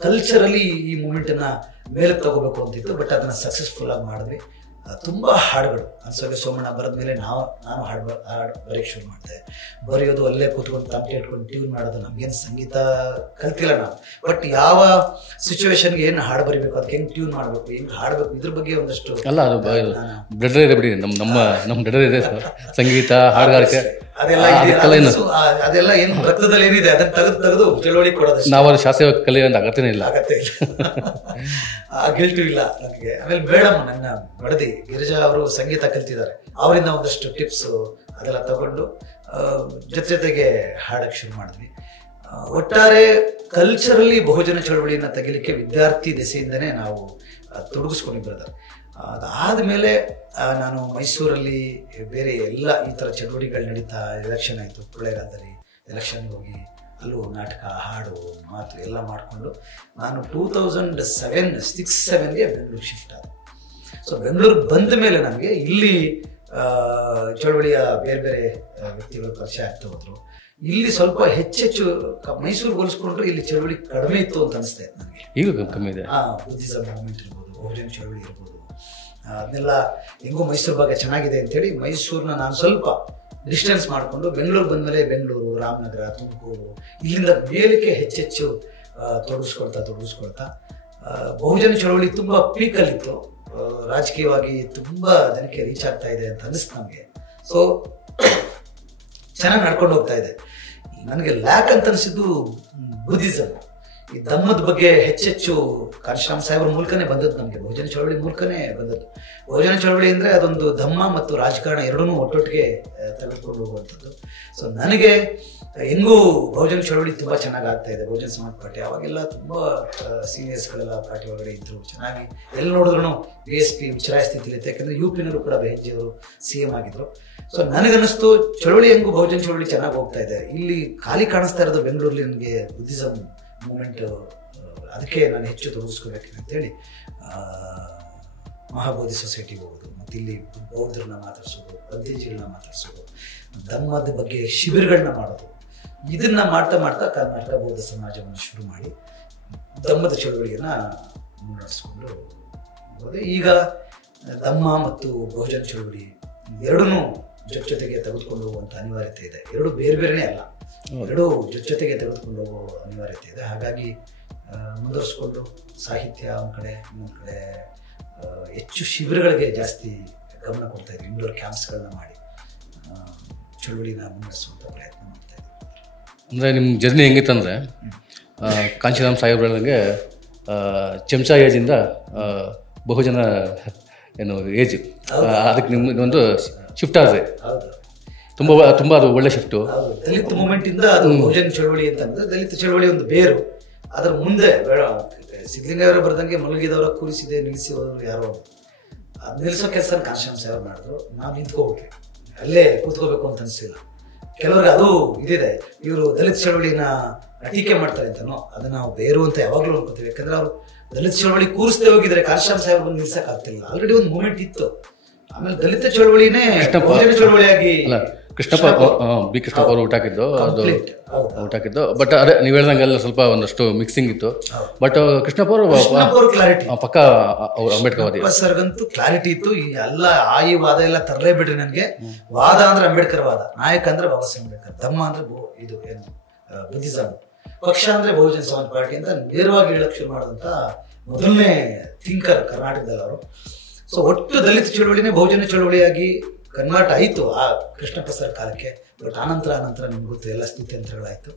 ಕಲ್ಚರಲ್ಲಿ ಈ ಮೂಮೆಂಟನ್ನು ಮೇಲೆ ತಗೋಬೇಕು ಅಂತಿತ್ತು. ಬಟ್ ಅದನ್ನು ಸಕ್ಸಸ್ಫುಲ್ ಆಗಿ ಮಾಡಿದ್ವಿ. ತುಂಬ ಹಾಡುಗಳು ಅನ್ಸೋಗೆ ಸೋಮಣ್ಣ ಬರೆದ ಮೇಲೆ ನಾನು ಹಾಡು ಬರೆಯೋಕ್ಕೆ ಶುರು ಮಾಡಿದೆ. ಬರೆಯೋದು ಅಲ್ಲೇ ಕೂತ್ಕೊಂಡು ತಮಟೆ ಇಟ್ಕೊಂಡು ಟ್ಯೂನ್ ಮಾಡೋದು. ನಮಗೇನು ಸಂಗೀತ ಕಲ್ತಿಲ್ಲ ನಾವು, ಬಟ್ ಯಾವ ಸಿಚುವೇಶನ್ಗೆ ಏನು ಹಾಡು ಬರೀಬೇಕು, ಅದಕ್ಕೆ ಹೆಂಗೆ ಟ್ಯೂನ್ ಮಾಡಬೇಕು, ಹೆಂಗೆ ಹಾಡಬೇಕು, ಇದ್ರ ಬಗ್ಗೆ ಒಂದಷ್ಟು ಅಲ್ಲ, ಅದು ಬ್ಲಡ್ ಇದೆ ಬಿಡಿ, ನಮ್ಮ ಬ್ಲಡ್ ಇದೆ ಸಂಗೀತ, ಹಾಡುಗಾರಿಕೆ ಅದೆಲ್ಲ ಏನು ರಕ್ತದಲ್ಲಿ ಏನಿದೆ ಅದನ್ನ ತೆಗೆದು ಚಳುವಳಿ ಕೊಡೋದು. ನಾವು ಅದು ಶಾಸ್ತ್ರೀಯ ಕಲೆ ಅಂತ ಅಗತ್ಯನೇ ಇಲ್ಲ, ಆ ಗಿಲ್ಟು ಇಲ್ಲ ನನಗೆ. ಆಮೇಲೆ ಮೇಡಮ್, ನನ್ನ ಬಡದಿ ಗಿರಿಜಾ ಅವರು ಸಂಗೀತ ಕಲ್ತಿದ್ದಾರೆ, ಅವರಿಂದ ಒಂದಷ್ಟು ಟಿಪ್ಸು ಅದೆಲ್ಲ ತಗೊಂಡು ಜೊತೆಗೆ ಹಾಡಕ್ಕೆ ಶುರು ಮಾಡಿದ್ವಿ. ಒಟ್ಟಾರೆ ಕಲ್ಚರಲ್ಲಿ ಬಹುಜನ ಚಳವಳಿಯನ್ನು ತೆಗಿಲಿಕ್ಕೆ ವಿದ್ಯಾರ್ಥಿ ದೆಸೆಯಿಂದನೇ ನಾವು ತೊಡಗಿಸ್ಕೊಂಡು ಬ್ರದರ್. ಅದಾದಮೇಲೆ ನಾನು ಮೈಸೂರಲ್ಲಿ ಬೇರೆ ಎಲ್ಲ ಈ ಥರ ಚಟುವಟಿಕೆಗಳು ನಡೀತಾ, ಎಲೆಕ್ಷನ್ ಆಯಿತು ಕೊಳ್ಳೇಗಾಲದಲ್ಲಿ, ಎಲೆಕ್ಷನ್ಗೆ ಹೋಗಿ ಅಲ್ಲೂ ನಾಟಕ, ಹಾಡು, ಮಾತು ಎಲ್ಲ ಮಾಡಿಕೊಂಡು ನಾನು 2006-7ಗೆ ಬೆಂಗಳೂರು ಶಿಫ್ಟ್ ಆದ. ಸೊ ಬೆಂಗಳೂರಿಗೆ ಬಂದ ಮೇಲೆ ನನಗೆ ಇಲ್ಲಿ ಚಳವಳಿಯ ಬೇರೆ ಬೇರೆ ವ್ಯಕ್ತಿಗಳು ಪರಿಚಯ ಆಗ್ತಾ ಹೋದ್ರು. ಇಲ್ಲಿ ಸ್ವಲ್ಪ ಹೆಚ್ಚೆಚ್ಚು ಮೈಸೂರಿಗೆ ಹೋಲಿಸ್ಕೊಂಡ್ರೆ ಇಲ್ಲಿ ಚಳವಳಿ ಕಡಿಮೆ ಇತ್ತು ಅಂತ ಅನಿಸ್ತಾ ಇತ್ತು ನನಗೆ. ಈಗ ಕಮ್ಮಿ ಇದೆ. ಬುದ್ಧಿಸಮ್ ಮೂವ್ಮೆಂಟ್ ಇರ್ಬೋದು, ಬಹುಜನ ಚಳವಳಿ ಇರ್ಬೋದು, ಅದನ್ನೆಲ್ಲ ಹೆಂಗೋ ಮೈಸೂರು ಬಗ್ಗೆ ಚೆನ್ನಾಗಿದೆ ಅಂತೇಳಿ ಮೈಸೂರನ್ನ ನಾನು ಸ್ವಲ್ಪ ಡಿಸ್ಟೆನ್ಸ್ ಮಾಡಿಕೊಂಡು ಬೆಂಗಳೂರು ಬಂದಮೇಲೆ ಬೆಂಗಳೂರು, ರಾಮನಗರ, ತುಮಕೂರು ಇಲ್ಲಿಂದ ಮೇಲಕ್ಕೆ ಹೆಚ್ಚೆಚ್ಚು ತೊಡಗಿಸ್ಕೊಳ್ತಾ ಬಹುಜನ ಚಳವಳಿ ತುಂಬ ಪೀಕಲ್ಲಿತ್ತು. ರಾಜಕೀಯವಾಗಿ ತುಂಬ ಜನಕ್ಕೆ ರೀಚ್ ಆಗ್ತಾ ಇದೆ ಅಂತ ಅನಿಸ್ತು ನಮಗೆ. ಸೊ ಚೆನ್ನಾಗಿ ನಡ್ಕೊಂಡು ಹೋಗ್ತಾ ಇದೆ. ನನಗೆ ಲ್ಯಾಕ್ ಅಂತ ಅನಿಸಿದ್ದು ಬುದ್ಧಿಸಮ್. ಈ ಧಮ್ಮದ ಬಗ್ಗೆ ಹೆಚ್ಚೆಚ್ಚು ಕಾಶಿರಾಮ್ ಸಾಹೇಬ್ರ ಮೂಲಕನೇ ಬಂದದ್ದು, ನಮಗೆ ಬಹುಜನ ಚಳವಳಿ ಮೂಲಕನೇ ಬಂದದ್ದು. ಬಹುಜನ ಚಳವಳಿ ಅಂದರೆ ಅದೊಂದು ಧಮ್ಮ ಮತ್ತು ರಾಜಕಾರಣ ಎರಡೂ ಒಟ್ಟೊಟ್ಟಿಗೆ ತೆಗೆದುಕೊಂಡು ಹೋಗುವಂಥದ್ದು. ಸೊ ನನಗೆ ಹೆಂಗೂ ಬಹುಜನ ಚಳವಳಿ ತುಂಬ ಚೆನ್ನಾಗಿ ಆಗ್ತಾ ಇದೆ. ಬಹುಜನ ಸಮಾಜ ಪಾರ್ಟಿ ಅವಾಗೆಲ್ಲ ತುಂಬ ಸೀನಿಯರ್ಸ್ಗಳೆಲ್ಲ ಪಾರ್ಟಿ ಒಳಗಡೆ ಇದ್ದರು, ಚೆನ್ನಾಗಿ ಎಲ್ಲಿ ನೋಡಿದ್ರು BSP ಉಚ್ಚರಾಯ ಸ್ಥಿತಿಲಿ ಇತ್ತು. ಯಾಕಂದರೆ UPನಲ್ಲೂ ಕೂಡ ಬೆಹೆಂಜಿಯವರು CM ಆಗಿದ್ರು. ಸೊ ನನಗನ್ನಿಸ್ತು ಚಳವಳಿ ಹೆಂಗೂ ಬಹುಜನ ಚಳವಳಿ ಚೆನ್ನಾಗಿ ಹೋಗ್ತಾ ಇದೆ. ಇಲ್ಲಿ ಖಾಲಿ ಕಾಣಿಸ್ತಾ ಇರೋದು ಬೆಂಗಳೂರಲ್ಲಿ ನನಗೆ ಬುದ್ಧಿಸಮ್ ಮೂಮೆಂಟ್, ಅದಕ್ಕೆ ನಾನು ಹೆಚ್ಚು ತೊಡಗಿಸ್ಕೋಬೇಕಿದೆ ಅಂತೇಳಿ ಮಹಾಬೋಧಿ ಸೊಸೈಟಿಗೆ ಹೋಗೋದು, ಮತ್ತು ಇಲ್ಲಿ ಬೌದ್ಧರನ್ನ ಮಾತಾಡ್ಸೋದು, ಬದ್ಧೇಜಿಗಳನ್ನ ಮಾತಾಡ್ಸೋದು, ಧಮ್ಮದ ಬಗ್ಗೆ ಶಿಬಿರಗಳನ್ನ ಮಾಡೋದು, ಇದನ್ನ ಮಾಡ್ತಾ ಮಾಡ್ತಾ ಕರ್ನಾಟಕ ಬೌದ್ಧ ಸಮಾಜವನ್ನು ಶುರು ಮಾಡಿ ಧಮ್ಮದ ಚಳವಳಿಯನ್ನು ಮುನ್ನಡೆಸ್ಕೊಂಡು ಹೋದೆ. ಈಗ ಧಮ್ಮ ಮತ್ತು ಬಹುಜನ ಚಳವಳಿ ಎರಡೂ ಜೊತೆಗೆ ತೆಗೆದುಕೊಂಡು ಹೋಗುವಂಥ ಅನಿವಾರ್ಯತೆ ಇದೆ. ಎರಡು ಬೇರೆ ಬೇರೆನೇ ಅಲ್ಲ, ಎರಡೂ ಜೊತೆಗೆ ತೆಗೆದುಕೊಂಡು ಹೋಗೋ ಅನಿವಾರ್ಯತೆ ಇದೆ. ಹಾಗಾಗಿ ಮುಂದುವರಿಸ್ಕೊಂಡು ಸಾಹಿತ್ಯ ಒಂದು ಕಡೆ, ಇನ್ನೊಂದು ಕಡೆ ಹೆಚ್ಚು ಶಿಬಿರಗಳಿಗೆ ಜಾಸ್ತಿ ಗಮನ ಕೊಡ್ತಾ ಇದ್ದೀವಿ. ಇಂಡೋರ್ ಕ್ಯಾಂಪ್ಸ್ಗಳನ್ನ ಮಾಡಿ ಚಳುವಳಿನ ಮುನ್ನಡೆಸುವಂಥ ಪ್ರಯತ್ನ ಮಾಡ್ತಾ ಇದ್ದೀವಿ. ಅಂದರೆ ನಿಮ್ಮ ಜರ್ನಿ ಹೆಂಗಿತ್ತಂದರೆ ಕಾಂಚೀರಾಮ್ ಸಾಹೇಬ್ರಿಗೆ ಚಮಚಾ ಏಜಿಂದ ಬಹುಜನ ಏನು ಏಜ್, ಅದಕ್ಕೆ ನಿಮಗೊಂದು ಶಿಫ್ಟ್ ಆದರೆ ತುಂಬ ತುಂಬ ಅದು ಒಳ್ಳೆ ಶಿಫ್ಟು. ದಲಿತ ಮೂಮೆಂಟಿಂದ ಅದು ಬಹುಜನ ಚಳವಳಿ ಅಂತಂದ್ರೆ ದಲಿತ ಚಳವಳಿ ಒಂದು ಬೇರು. ಅದರ ಮುಂದೆ ಬೇಡ ಸಿದ್ಧಲಿಂಗಯ್ಯವರು ಬರ್ದಂಗೆ ಮಲಗಿದವರ ಕೂರಿಸಿದೆ ನಿಲ್ಲಿಸಿದವರು ಯಾರೋ ನಿಲ್ಲಿಸೋ ಕೆಲಸ ಕಾಶಿರಾಮ್ ಸಾಹೇಬ್ ಮಾಡಿದ್ರು. ನಾವು ನಿಂತ್ಕೋಬಿಟ್ವಿ, ಅಲ್ಲೇ ಕೂತ್ಕೋಬೇಕು ಅಂತ ಅನಿಸಿಲ್ಲ. ಕೆಲವ್ರಿಗೆ ಅದು ಇದಿದೆ, ಇವರು ದಲಿತ ಚಳವಳಿನ ಟೀಕೆ ಮಾಡ್ತಾರೆ ಅಂತನೋ, ಅದನ್ನ ನಾವು ಬೇರು ಅಂತ ಯಾವಾಗಲೂ ಅನ್ಕೋತೀವಿ. ಯಾಕಂದ್ರೆ ಅವರು ದಲಿತ ಚಳವಳಿ ಕೂರಿಸದೆ ಹೋಗಿದ್ರೆ ಕಾಶಿರಾಮ್ ಸಾಹೇಬ್ ನಿಲ್ಸಕ್ ಆಗ್ತಿಲ್ಲ. ಆಲ್ರೆಡಿ ಒಂದು ಮೂಮೆಂಟ್ ಇತ್ತು. ಆಮೇಲೆ ದಲಿತ ಚಳವಳಿನೇ ಚಳವಳಿಯಾಗಿ ಕೃಷ್ಣಪ್ಪ ಬಿ ಕೃಷ್ಣಪ್ಪ ಅವರು ಊಟಾಕಿದ್ದು, ಅದು ಊಟಾಕಿದ್ದು. ಬಟ್ ಅದೇ ನೀವು ಹೇಳ್ದಂಗೆಲ್ಲ ಸ್ವಲ್ಪ ಒಂದಷ್ಟು ಮಿಕ್ಸಿಂಗ್ ಇತ್ತು. ಬಟ್ ಕೃಷ್ಣಪ್ಪ ಅವರು ಕ್ಲಾರಿಟಿ ಪಕ್ಕ ಅವ್ರು ಅಂಬೇಡ್ಕರ್ ಸರ್ಗಂತೂ ಕ್ಲಾರಿಟಿ ಇತ್ತು. ಎಲ್ಲ ಈ ವಾದ ಎಲ್ಲ ತರಲೇ ಬಿಡ್ರಿ. ನನಗೆ ವಾದ ಅಂದ್ರೆ ಅಂಬೇಡ್ಕರ್ ವಾದ, ನಾಯಕ ಅಂದ್ರೆ ಬಾಬಾ ಸಾಹೇಬ್ ಅಂಬೇಡ್ಕರ್, ಧಮ್ಮ ಅಂದ್ರೆ ಇದು ಏನು ಬುದ್ಧಿಸಮ್, ಪಕ್ಷ ಅಂದ್ರೆ ಬಹುಜನ ಸಮಾಜ ಪಾರ್ಟಿ ಅಂತ ನೇರವಾಗಿ ಹೇಳಕ್ ಶುರು ಮಾಡಿದಂತ ಮೊದಲನೇ ಥಿಂಕರ್ ಕರ್ನಾಟಕದಲ್ಲಿ ಅವರು. ಸೊ ಒಟ್ಟು ದಲಿತ ಚಳವಳಿನೇ ಬಹುಜನ ಚಳವಳಿಯಾಗಿ ಕನ್ವರ್ಟ್ ಆಯಿತು ಆ ಕೃಷ್ಣಪ್ಪ ಸರ್ ಕಾಲಕ್ಕೆ. ಬಟ್ ಆನಂತರ ನಿಮ್ಗೆ ಗೊತ್ತು ಎಲ್ಲ ಸ್ಥಿತ್ಯಂತರಗಳಾಯಿತು.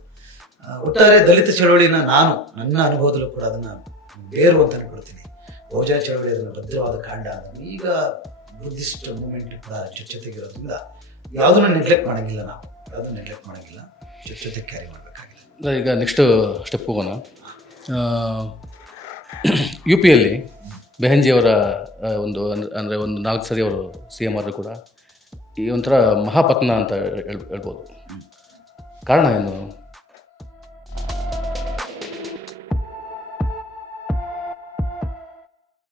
ಒಟ್ಟಾರೆ ದಲಿತ ಚಳವಳಿನ ನಾನು ನನ್ನ ಅನುಭವದಲ್ಲೂ ಕೂಡ ಅದನ್ನು ಬೇರು ಅಂತ ಅನ್ಕೊಳ್ತೀನಿ. ಬಹುಜನ ಚಳವಳಿ ಅದನ್ನು ಭದ್ರವಾದ ಕಾಂಡ. ಈಗ ಬುದ್ಧಿಸ್ಟ್ ಮೂವ್ಮೆಂಟ್ ಕೂಡ ಜೊತೆಗಿರೋದ್ರಿಂದ ಯಾವುದನ್ನು ನೆಗ್ಲೆಕ್ಟ್ ಮಾಡೋಂಗಿಲ್ಲ, ನಾವು ಯಾವುದನ್ನು ನೆಗ್ಲೆಕ್ಟ್ ಮಾಡೋಂಗಿಲ್ಲ, ಜೊತೆಗೆ ಕ್ಯಾರಿ ಮಾಡಬೇಕಾಗಿಲ್ಲ. ಈಗ ನೆಕ್ಸ್ಟ್ ಸ್ಟೆಪ್ ಹೋಗೋಣ. UPಯಲ್ಲಿ ಬೆಹೆಂಜಿಯವರ ಒಂದು ಅಂದರೆ ಒಂದು 4 ಸರಿ ಅವರು CM ಆದರೂ ಕೂಡ ಈ ಒಂಥರ ಮಹಾಪತನ ಅಂತ ಹೇಳ್ಬೋದು. ಕಾರಣ ಏನು?